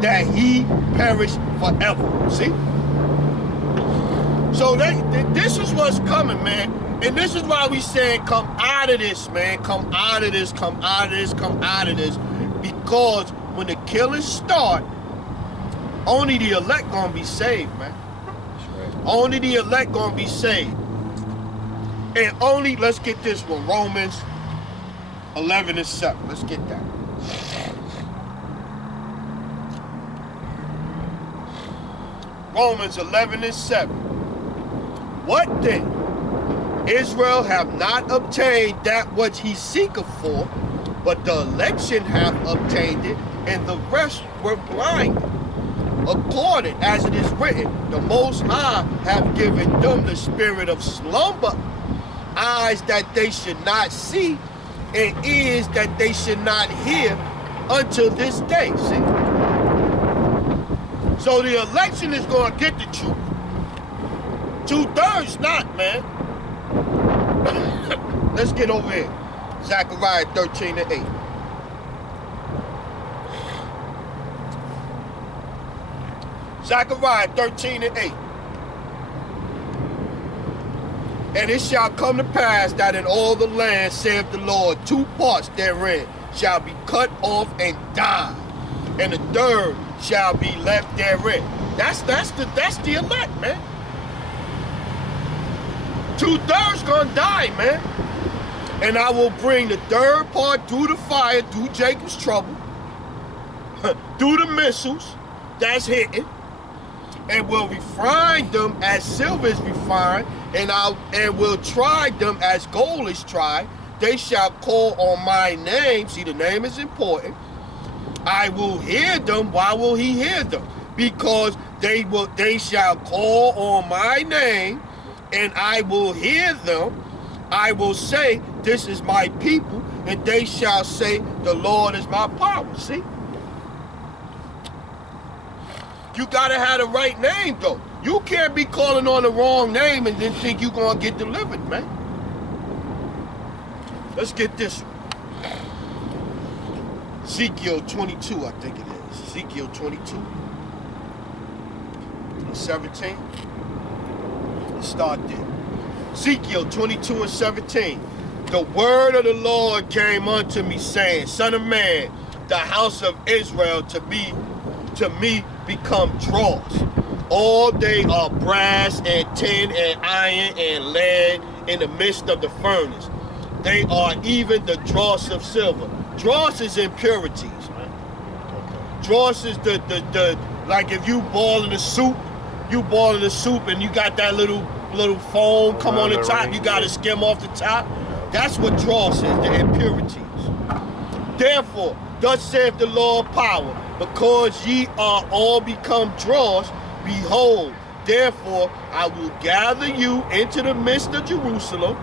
that he perish forever. See? So this is what's coming, man. And this is why we saying come out of this, man. Come out of this, come out of this, come out of this. Because when the killings start, only the elect gonna be saved, man. Only the elect gonna be saved. And only, let's get this one, Romans 11 and 7. Let's get that. Romans 11:7. What then? Israel have not obtained that which he seeketh for, but the election have obtained it, and the rest were blinded. According as it is written, the Most High have given them the spirit of slumber, eyes that they should not see, and ears that they should not hear until this day. See? So the election is going to get the truth. 2/3 not, man. Let's get over here. Zechariah 13:8. Zechariah 13:8. And it shall come to pass that in all the land, saith the Lord, 2 parts therein shall be cut off and die, and a third shall be left therein. That's the elect, man. 2/3 gonna die, man. And I will bring the third part through the fire, through Jacob's trouble, through the missiles that's hitting, and will refine them as silver is refined, and will try them as gold is tried. They shall call on my name. See, the name is important. I will hear them. Why will he hear them? Because they shall call on my name, and I will hear them. I will say, this is my people, and they shall say, the Lord is my power. See? You gotta have the right name, though. You can't be calling on the wrong name and then think you're gonna get delivered, man. Let's get this one. Ezekiel 22, I think it is. Ezekiel 22. 17. Let's start there. Ezekiel 22:17. The word of the Lord came unto me, saying, Son of man, the house of Israel to me become dross. All they are brass and tin and iron and lead in the midst of the furnace. They are even the dross of silver. Dross is impurities, man. Dross is the like if you boiling a soup, and you got that little foam come on the top, you got to skim off the top. That's what dross is, the impurities. Therefore, thus saith the Lord power, because ye are all become dross, behold, therefore I will gather you into the midst of Jerusalem,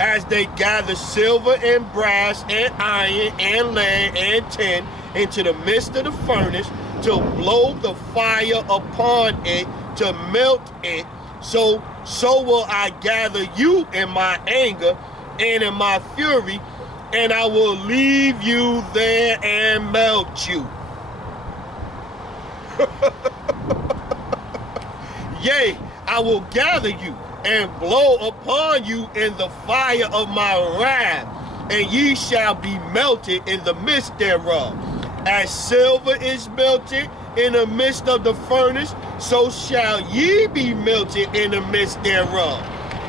as they gather silver and brass and iron and lead and tin into the midst of the furnace, to blow the fire upon it, to melt it. So will I gather you in my anger and in my fury, and I will leave you there and melt you. Yea, I will gather you and blow upon you in the fire of my wrath, and ye shall be melted in the midst thereof. As silver is melted in the midst of the furnace, so shall ye be melted in the midst thereof.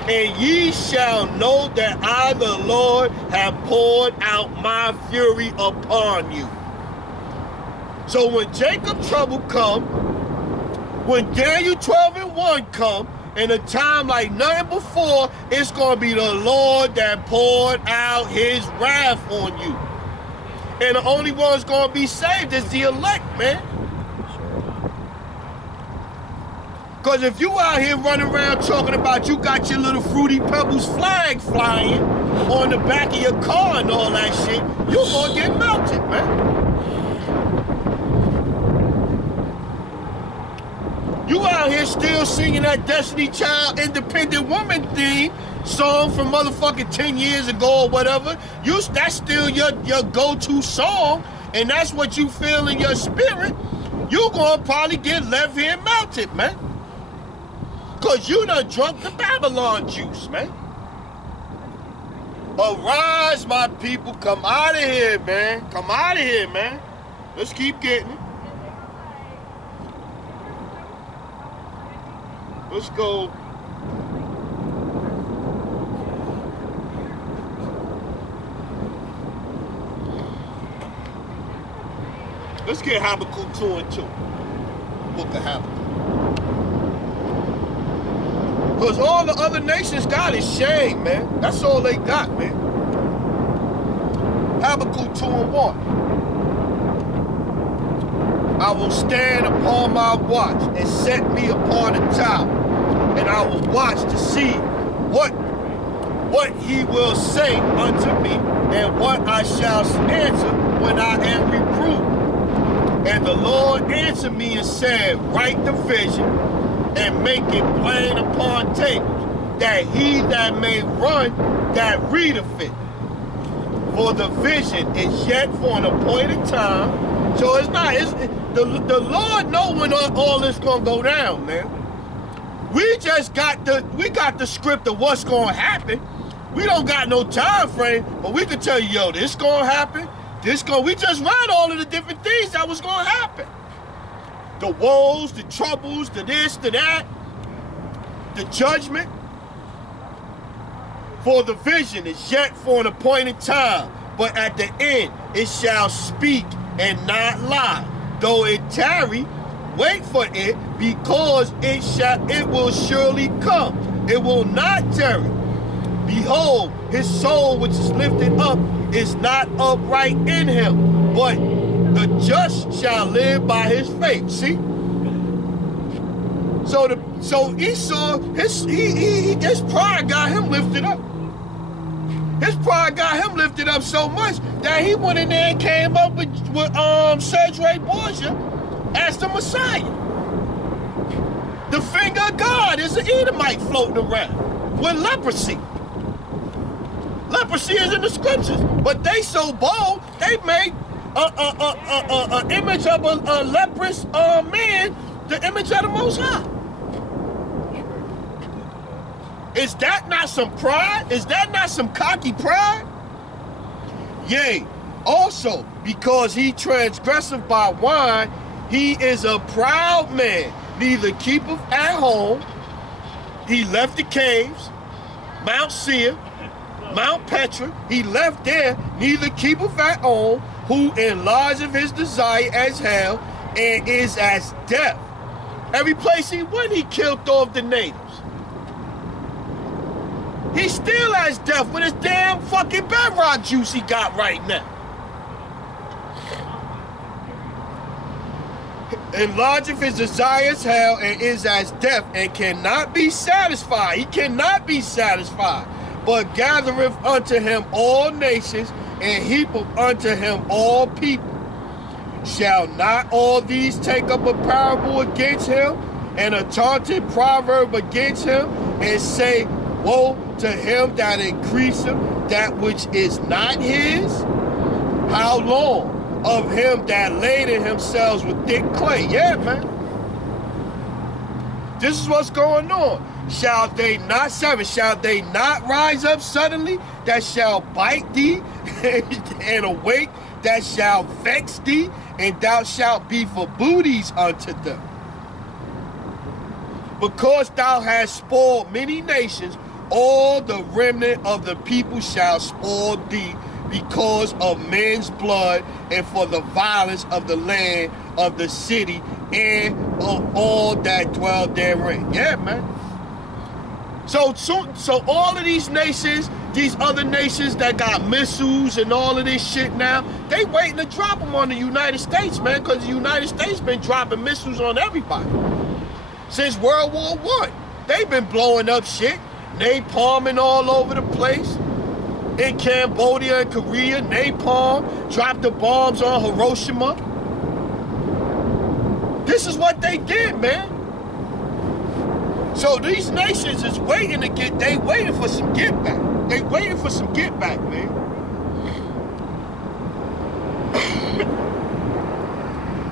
And ye shall know that I, the Lord, have poured out my fury upon you. So when Jacob's trouble come, when Daniel 12:1 come, in a time like nothing before, it's going to be the Lord that poured out his wrath on you. And the only one's going to be saved is the elect, man. Because if you out here running around talking about you got your little Fruity Pebbles flag flying on the back of your car and all that shit, you're going to get melted, man. You out here still singing that Destiny Child Independent Woman theme song from motherfucking 10 years ago or whatever. That's still your go-to song, and that's what you feel in your spirit. You gonna probably get left here melted, man. Cause you done drunk the Babylon juice, man. Arise, my people, come out of here, man. Come out of here, man. Let's keep getting it. Let's go. Let's get Habakkuk 2:2. Book of Habakkuk. Because all the other nations got is shame, man. That's all they got, man. Habakkuk 2:1. I will stand upon my watch and set me upon a tower, and I will watch to see what he will say unto me, and what I shall answer when I am reproved. And the Lord answered me and said, write the vision and make it plain upon tables, that he that may run that readeth it. For the vision is yet for an appointed time. So it's not, the Lord know when all this gonna go down, man. We just got the script of what's gonna happen. We don't got no time frame, but we can tell you, yo, this gonna happen. We just read all of the different things that was gonna happen. The woes, the troubles, the this, the that, the judgment. For the vision is yet for an appointed time, but at the end it shall speak and not lie. Though it tarry, wait for it, because it will surely come. It will not tarry. Behold, his soul which is lifted up is not upright in him, but the just shall live by his faith. See? So Esau, his pride got him lifted up. His pride got him lifted up so much that he went in there and came up with Serge Borgia as the Messiah. The finger of God is an Edomite floating around with leprosy. Leprosy is in the scriptures, but they so bold they made an image of a leprous man, the image of the Most High. Is that not some pride? Is that not some cocky pride? Yea, also because he transgresseth by wine, he is a proud man, neither keepeth at home. He left the caves, Mount Seir, Mount Petra, he left there, neither keepeth at home, who enlargeth his desire as hell, and is as death. Every place he went, he killed off the natives. He still has death with his damn fucking bedrock juice he got right now. Enlargeth his desires hell, and is as death, and cannot be satisfied. He cannot be satisfied, but gathereth unto him all nations, and heapeth unto him all people. Shall not all these take up a parable against him, and a taunted proverb against him, and say, woe to him that increaseth that which is not his? How long? Of him that laden himself with thick clay. Yeah, man. This is what's going on. Shall they not rise up suddenly that shall bite thee, and awake that shall vex thee, and thou shalt be for booties unto them? Because thou hast spoiled many nations, all the remnant of the people shall spoil thee, because of men's blood, and for the violence of the land of the city, and of all that dwell therein. Yeah, man. So all of these nations, these other nations that got missiles and all of this shit now, they waiting to drop them on the United States, man, because the United States been dropping missiles on everybody since World War I. They've been blowing up shit, napalming all over the place. In Cambodia and Korea, napalm, dropped the bombs on Hiroshima. This is what they did, man. So these nations is waiting they waiting for some get back. They waiting for some get back, man.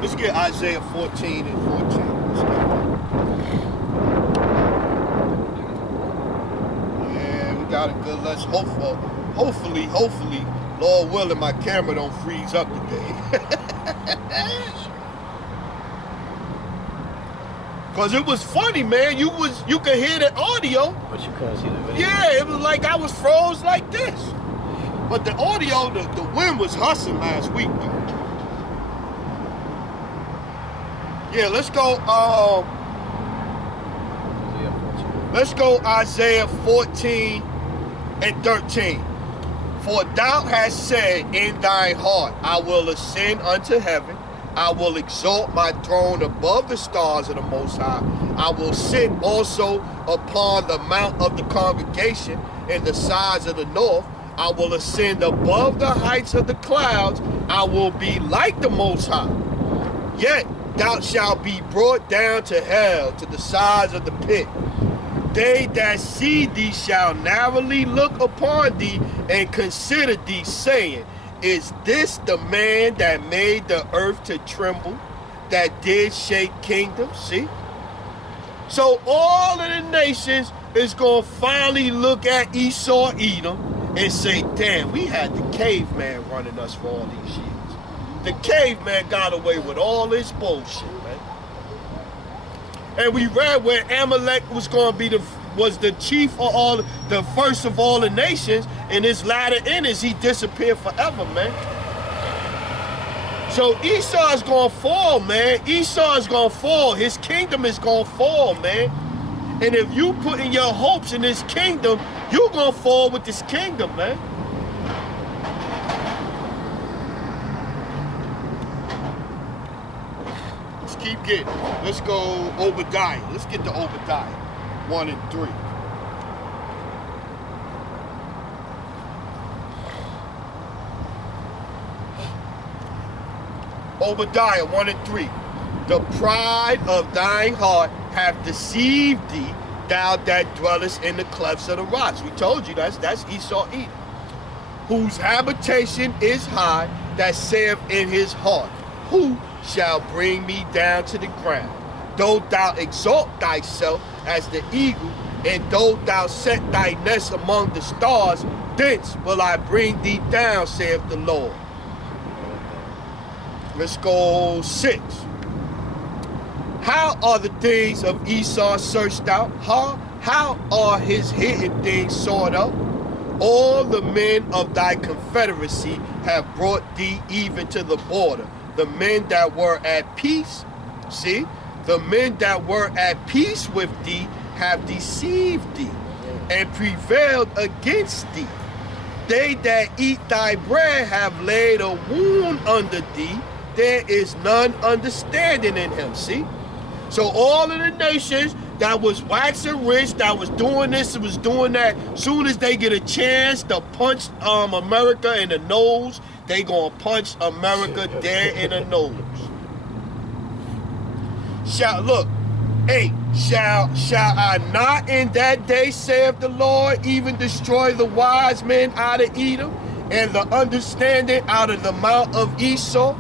Let's get Isaiah 14 and 14. Yeah, we got a good, let's hopefully, Lord willing, my camera don't freeze up today. Cause it was funny, man. You could hear the audio. But you couldn't see the video. Yeah, it was like I was froze like this. But the audio, the wind was hustling last week, though. Yeah, let's go. Let's go Isaiah 14 and 13. For thou hast said in thine heart, I will ascend unto heaven. I will exalt my throne above the stars of the Most High. I will sit also upon the mount of the congregation in the sides of the north. I will ascend above the heights of the clouds. I will be like the Most High. Yet thou shalt be brought down to hell, to the sides of the pit. They that see thee shall narrowly look upon thee and consider thee, saying, is this the man that made the earth to tremble, that did shake kingdoms? See? So all of the nations is going to finally look at Esau, Edom, and say, damn, we had the caveman running us for all these years. The caveman got away with all this bullshit, man. And we read where Amalek was going to be the chief of all, the first of all the nations. In his latter innings, he disappeared forever, man. So Esau is going to fall, man. Esau is going to fall. His kingdom is going to fall, man. And if you putting your hopes in this kingdom, you're going to fall with this kingdom, man. Let's keep getting. Let's go Obadiah. Let's get to Obadiah 1 and 3. Obadiah 1 and 3. The pride of thine heart hath deceived thee, thou that dwellest in the clefts of the rocks. We told you that's Esau Edom. Whose habitation is high, that saith in his heart, who shall bring me down to the ground? Though thou exalt thyself as the eagle, and though thou set thy nest among the stars, thence will I bring thee down, saith the Lord. Let's go 6. How are the things of Esau searched out? How are his hidden things sought out? All the men of thy confederacy have brought thee even to the border. The men that were at peace, see? The men that were at peace with thee have deceived thee and prevailed against thee. They that eat thy bread have laid a wound under thee. There is none understanding in him. See? So all of the nations that was waxing rich, that was doing this and was doing that, soon as they get a chance to punch America in the nose, they gonna punch America dead in the nose. Shall I not in that day, saith the Lord, even destroy the wise men out of Edom, and the understanding out of the mount of Esau?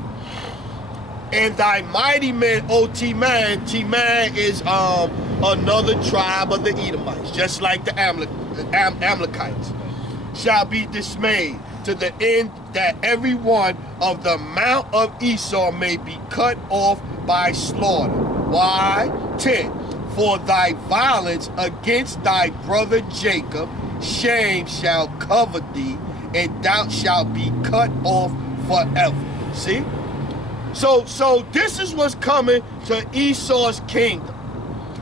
And thy mighty men, O Teman. Teman is another tribe of the Edomites, just like the Amalekites, shall be dismayed, to the end that every one of the mount of Esau may be cut off by slaughter. Why? 10. For thy violence against thy brother Jacob, shame shall cover thee, and thou shalt be cut off forever. See? So this is what's coming to Esau's kingdom.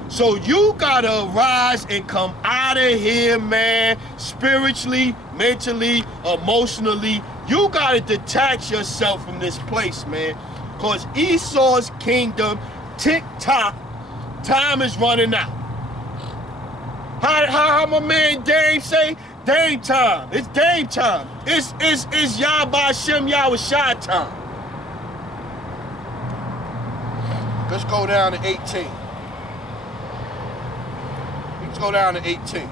So you gotta rise and come out of here, man, spiritually, mentally, emotionally. You gotta detach yourself from this place, man. Because Esau's kingdom, tick-tock, time is running out. How my man Dame say? Dame time. It's Dame time. It's Yahba Shem Yahushua time. Let's go down to 18. Let's go down to 18.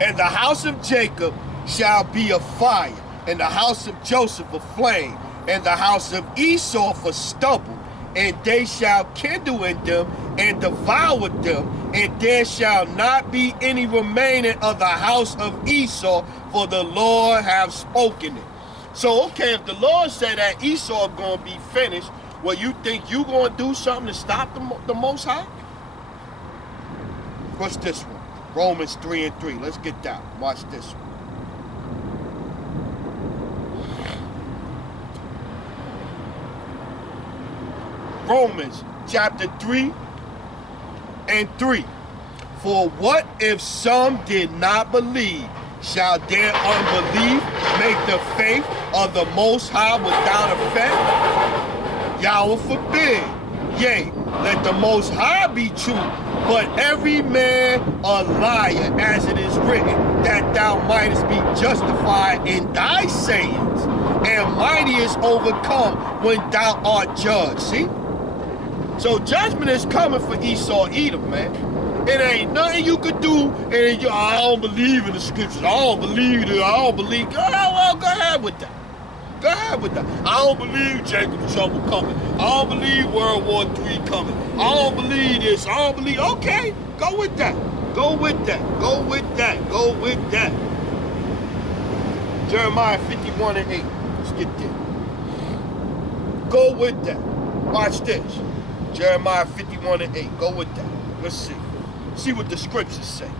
And the house of Jacob shall be a fire, and the house of Joseph a flame, and the house of Esau for stubble, and they shall kindle in them and devour them, and there shall not be any remaining of the house of Esau, for the Lord have spoken it. So, okay, if the Lord said that Esau is going to be finished, well, you think you going to do something to stop the Most High? What's this one? Romans 3 and 3. Let's get that. Watch this one. Romans chapter 3 and 3. For what if some did not believe? Shall their unbelief make the faith of the Most High without effect? Yahweh forbid. Yea, let the Most High be true, but every man a liar, as it is written, that thou mightest be justified in thy sayings, and mightiest overcome when thou art judged. See? So judgment is coming for Esau Edom, man. It ain't nothing you could do, and I don't believe in the scriptures. I don't believe it. I don't believe. Oh, well, go ahead with that. Go ahead with that. I don't believe Jacob's trouble coming. I don't believe World War III coming. I don't believe this. I don't believe. Okay, go with that. Go with that. Go with that. Go with that. Jeremiah 51 and 8. Let's get there. Go with that. Watch this. Jeremiah 51 and 8. Go with that. Let's see. See what the scriptures say.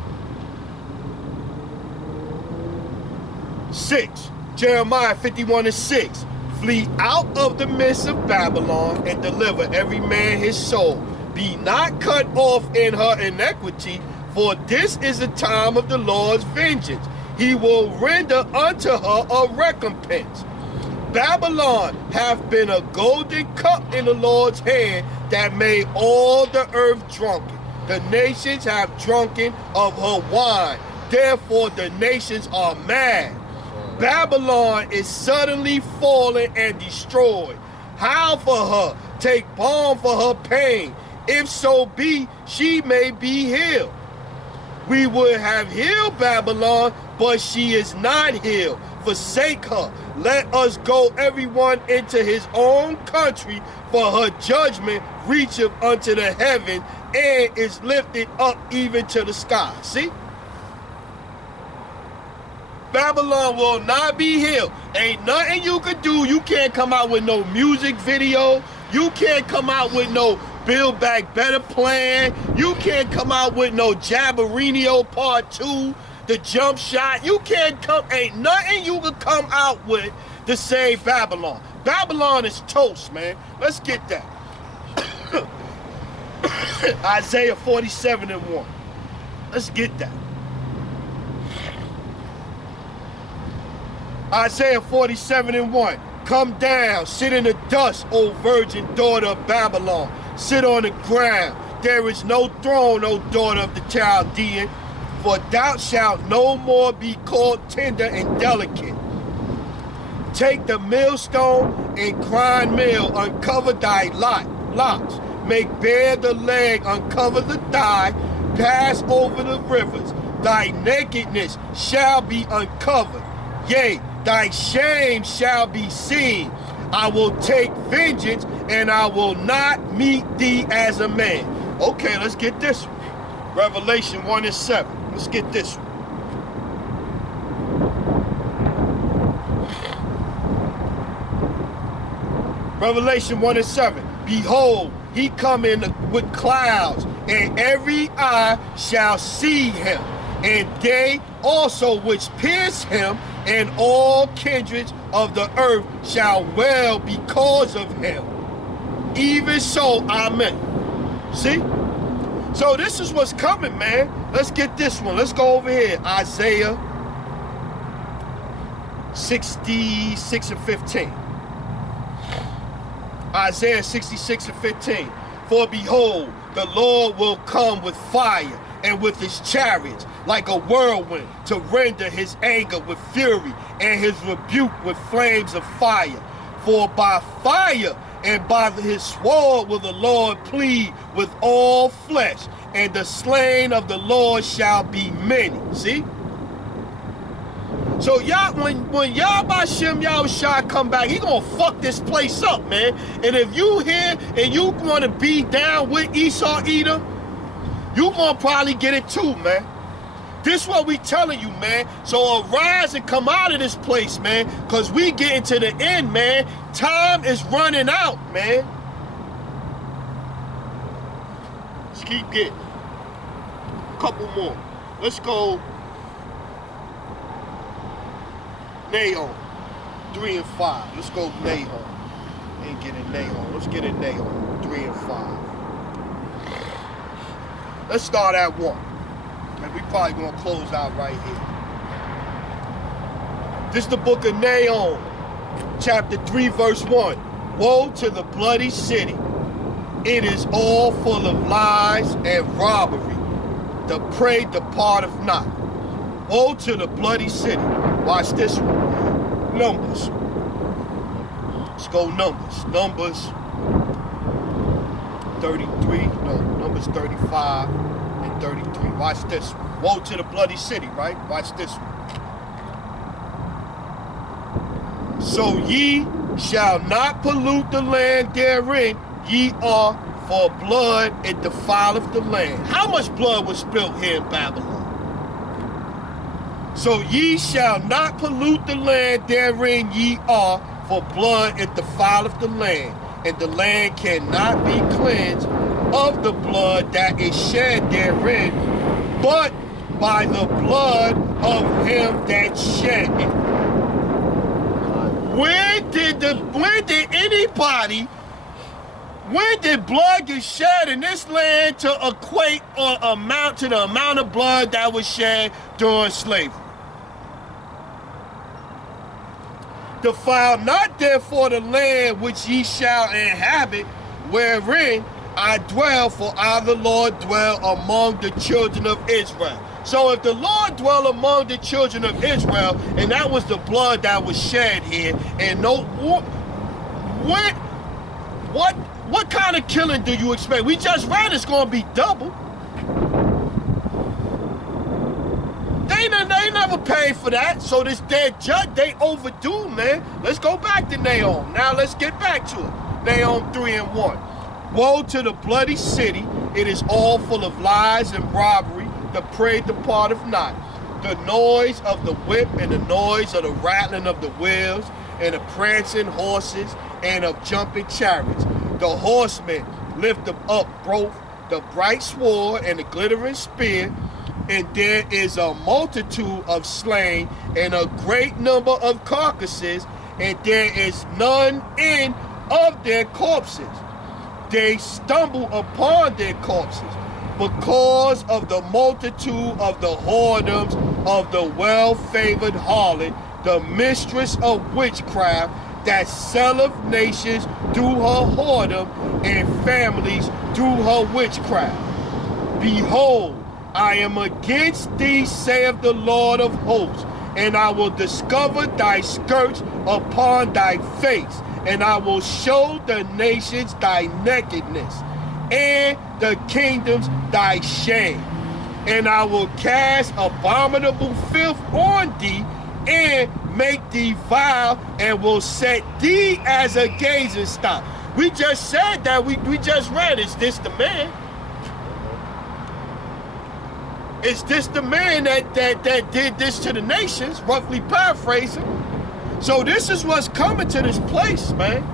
6. Jeremiah 51 and 6. Flee out of the midst of Babylon and deliver every man his soul. Be not cut off in her iniquity, for this is the time of the Lord's vengeance. He will render unto her a recompense. Babylon hath been a golden cup in the Lord's hand that made all the earth drunken. The nations have drunken of her wine. Therefore the nations are mad. Babylon is suddenly fallen and destroyed. Howl for her, take balm for her pain. If so be, she may be healed. We would have healed Babylon, but she is not healed. Forsake her. Let us go everyone into his own country, for her judgment reacheth unto the heaven and is lifted up even to the sky. See? Babylon will not be healed. Ain't nothing you could do. You can't come out with no music video. You can't come out with no Build Back Better plan. You can't come out with no Jabberinio Part 2, the jump shot. You can't come, ain't nothing you could come out with to save Babylon. Babylon is toast, man. Let's get that. Isaiah 47 and 1. Let's get that. Isaiah 47 and 1. Come down, sit in the dust, O virgin daughter of Babylon. Sit on the ground. There is no throne, O daughter of the Chaldean, for thou shalt no more be called tender and delicate. Take the millstone and grind meal, uncover thy locks. Make bare the leg, uncover the thigh, pass over the rivers. Thy nakedness shall be uncovered. Yea, thy shame shall be seen. I will take vengeance, and I will not meet thee as a man. Okay, let's get this one. Revelation 1 and 7. Let's get this one. Revelation 1 and 7. Behold, he cometh with clouds, and every eye shall see him, and they also which pierce him, and all kindreds of the earth shall wail because of him. Even so, amen. See? So this is what's coming, man. Let's get this one. Let's go over here. Isaiah 66 and 15. Isaiah 66 and 15. For behold, the Lord will come with fire, and with his chariots like a whirlwind, to render his anger with fury and his rebuke with flames of fire. For by fire and by his sword will the Lord plead with all flesh, and the slain of the Lord shall be many. See? So y'all, when Yahweh Shem Yahushua come back, he gonna fuck this place up, man. And if you here and you wanna be down with Esau Edom, you gonna probably get it too, man. This what we telling you, man. So arise and come out of this place, man, because we getting to the end, man. Time is running out, man. Let's keep getting. Couple more. Let's go. Nahum 3 and 5. Let's go Nahum. Ain't getting Nahum. Let's get in Nahum 3 and 5. Let's start at 1. And we probably gonna close out right here. This is the book of Nahum, chapter 3, verse 1. Woe to the bloody city. It is all full of lies and robbery. The prey departeth not. Woe to the bloody city. Watch this one. Numbers. Let's go Numbers. Numbers 33. No, Numbers 35 and 33. Watch this one. Woe to the bloody city, right? Watch this one. So ye shall not pollute the land therein, ye are, for blood it defileth the land. How much blood was spilled here in Babylon? So ye shall not pollute the land therein, ye are, for blood it defileth the land, and the land cannot be cleansed of the blood that is shed therein, but by the blood of him that shed it. When did blood get shed in this land to equate or amount to the amount of blood that was shed during slavery? Defile not therefore the land which ye shall inhabit, wherein I dwell, for I the Lord dwell among the children of Israel. So if the Lord dwell among the children of Israel, and that was the blood that was shed here, and no, what kind of killing do you expect? We just read it's going to be double. They never paid for that, so this dead judge, they overdue, man. Let's go back to Nahum. Now let's get back to it. Nahum 3 and 1. Woe to the bloody city, it is all full of lies and robbery, the prey departeth not. The noise of the whip and the noise of the rattling of the wheels and the prancing horses and of jumping chariots. The horsemen lift up both the bright sword and the glittering spear, and there is a multitude of slain and a great number of carcasses, and there is none in of their corpses. They stumble upon their corpses because of the multitude of the whoredoms of the well-favored harlot, the mistress of witchcraft, that selleth nations through her whoredom and families through her witchcraft. Behold, I am against thee, saith the Lord of hosts, and I will discover thy skirts upon thy face, and I will show the nations thy nakedness, and the kingdoms thy shame. And I will cast abominable filth on thee, and make thee vile, and will set thee as a gazing stock. We just said that, we just read, is this the man? Is this the man that did this to the nations, roughly paraphrasing? So this is what's coming to this place, man.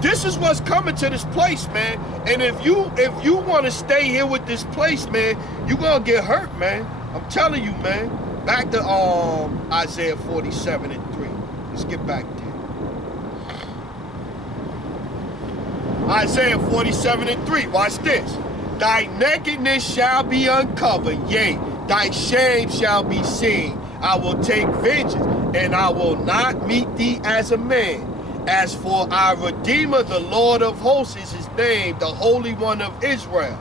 This is what's coming to this place, man. And if you want to stay here with this place, man, you're going to get hurt, man. I'm telling you, man. Back to Isaiah 47 and 3. Let's get back there. Isaiah 47 and 3. Watch this. Thy nakedness shall be uncovered, yea, thy shame shall be seen. I will take vengeance, and I will not meet thee as a man. As for our Redeemer, the Lord of hosts is his name, the Holy One of Israel.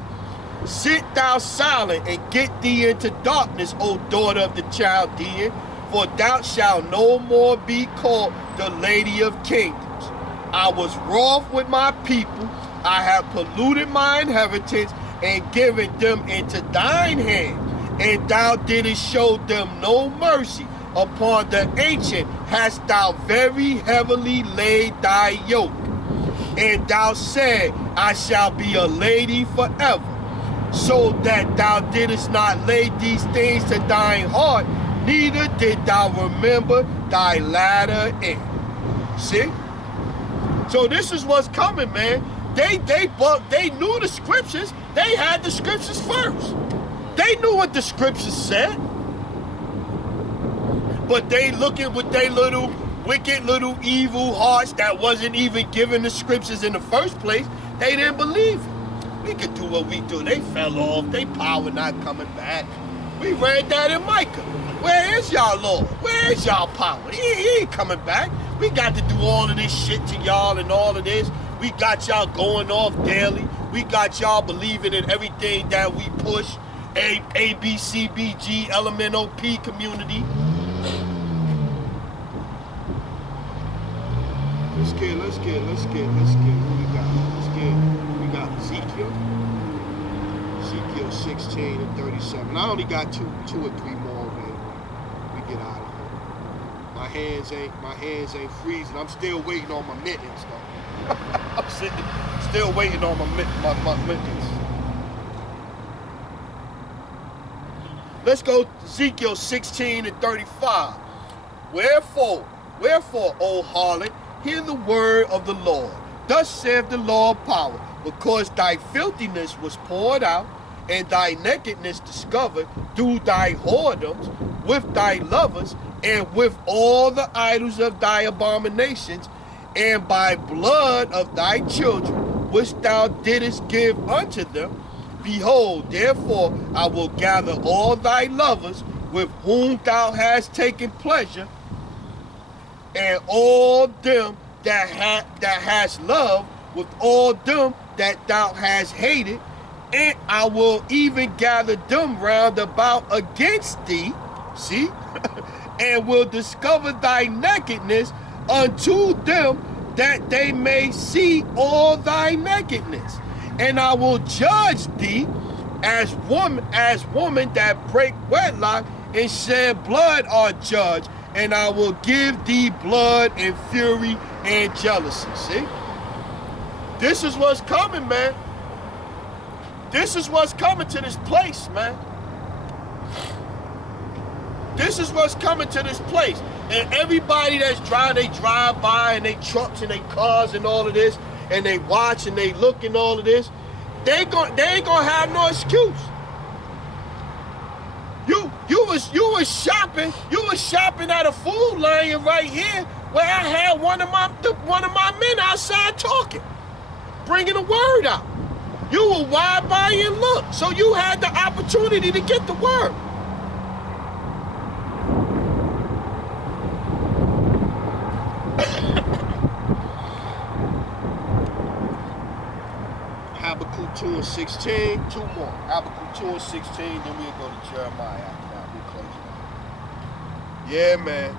Sit thou silent and get thee into darkness, O daughter of the Chaldean, for thou shalt no more be called the Lady of Kingdoms. I was wroth with my people, I have polluted my inheritance, and given them into thine hand, and thou didst show them no mercy. Upon the ancient hast thou very heavily laid thy yoke. And thou said, I shall be a lady forever, so that thou didst not lay these things to thine heart, neither did thou remember thy latter end. See? So this is what's coming, man. They knew the scriptures. They had the scriptures first. They knew what the scriptures said. But they looking with their little wicked little evil hearts that wasn't even given the scriptures in the first place. They didn't believe it. We could do what we do. They fell off. They power not coming back. We read that in Micah. Where is y'all Lord? Where is y'all power? He ain't coming back. We got to do all of this shit to y'all and all of this. We got y'all going off daily. We got y'all believing in everything that we push. A, B, C, B, G, LMNOP community. Let's get. Who we got? We got Ezekiel. Ezekiel 16 and 37. I only got two or three more, man. We get out of here. My hands ain't freezing. I'm still waiting on my mittens, though. I'm still waiting on my mittens. Let's go Ezekiel 16 and 35. Wherefore, O harlot, hear the word of the Lord. Thus saith the Lord power, because thy filthiness was poured out, and thy nakedness discovered through thy whoredoms with thy lovers, and with all the idols of thy abominations, and by blood of thy children, which thou didst give unto them. Behold, therefore I will gather all thy lovers with whom thou hast taken pleasure, and all them that hast loved with all them that thou hast hated, and I will even gather them round about against thee, see, and will discover thy nakedness unto them, that they may see all thy nakedness. And I will judge thee as woman that break wedlock and shed blood are judged, and I will give thee blood and fury and jealousy. See? This is what's coming, man. This is what's coming to this place, man. This is what's coming to this place. And everybody that's driving, they drive by and they trucks and they cars and all of this, and they watch and they look and all of this, they ain't gonna have no excuse. You was shopping at a Food Lion right here, where I had one of my men outside talking, bringing the word out. You were wide by and look, so you had the opportunity to get the word. Habakkuk 2 and 16, two more. Habakkuk 2 and 16, then we'll go to Jeremiah after that. We'll close it out. Yeah, man.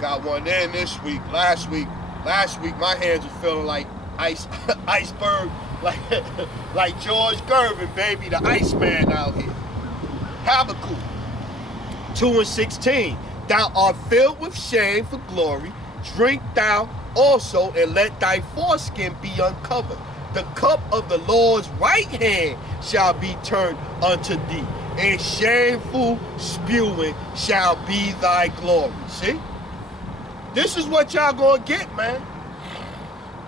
Got one in this week. Last week, my hands were feeling like iceberg, like George Gervin, baby, the Iceman out here. Habakkuk 2 and 16. Thou art filled with shame for glory. Drink thou also, and let thy foreskin be uncovered. The cup of the Lord's right hand shall be turned unto thee, and shameful spewing shall be thy glory. See? This is what y'all gonna get, man.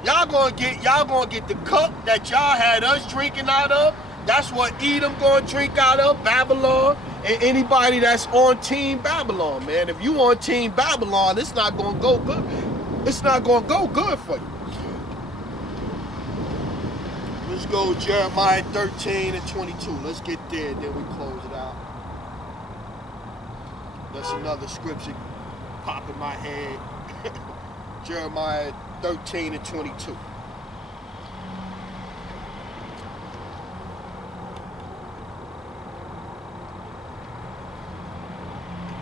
Y'all gonna get the cup that y'all had us drinking out of. That's what Edom gonna drink out of, Babylon, and anybody that's on Team Babylon, man. If you on Team Babylon, it's not gonna go good. It's not gonna go good for you. Let's go Jeremiah 13 and 22. Let's get there, then we close it out. That's another scripture pop in my head. Jeremiah 13 and 22.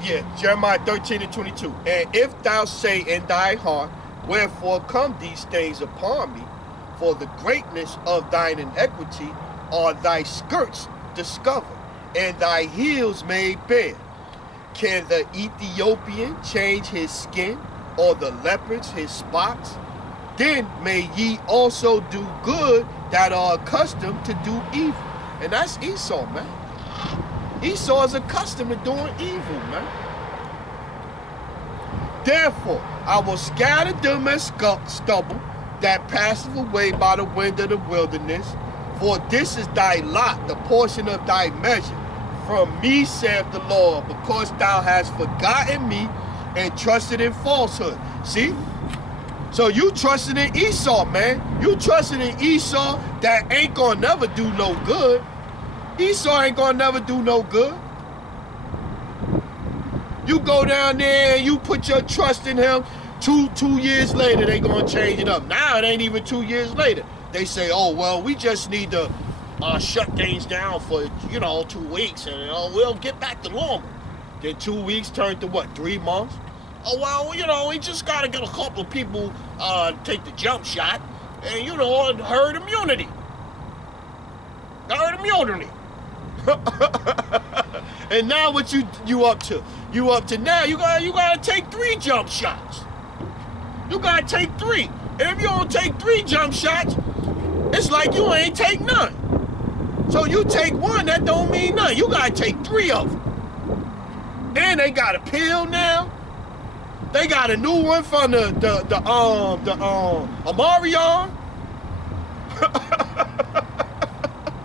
Yeah, Jeremiah 13 and 22. And if thou say in thy heart, wherefore come these things upon me? For the greatness of thine iniquity are thy skirts discovered, and thy heels made bare. Can the Ethiopian change his skin, or the leopards his spots? Then may ye also do good that are accustomed to do evil. And that's Esau, man. Esau is accustomed to doing evil, man. Therefore, I will scatter them as stubble that passeth away by the wind of the wilderness. For this is thy lot, the portion of thy measure. From me, saith the Lord, because thou hast forgotten me and trusted in falsehood. See? So you trusted in Esau, man. You trusted in Esau that ain't gonna never do no good. Esau ain't gonna never do no good. You go down there and you put your trust in him. Two years later, they gonna change it up. Now it ain't even 2 years later. They say, oh, well, we just need to shut things down for, 2 weeks and we'll get back to normal. Then 2 weeks turned to what, 3 months? Oh, well, we just gotta get a couple of people take the jump shot and, herd immunity. Herd immunity. And now what you up to? You up to now, you gotta take 3 jump shots. You gotta take 3. And if you don't take 3 jump shots, it's like you ain't take none. So you take 1, that don't mean nothing. You gotta take 3 of them. And they got a pill now. They got a new one from the Amarion.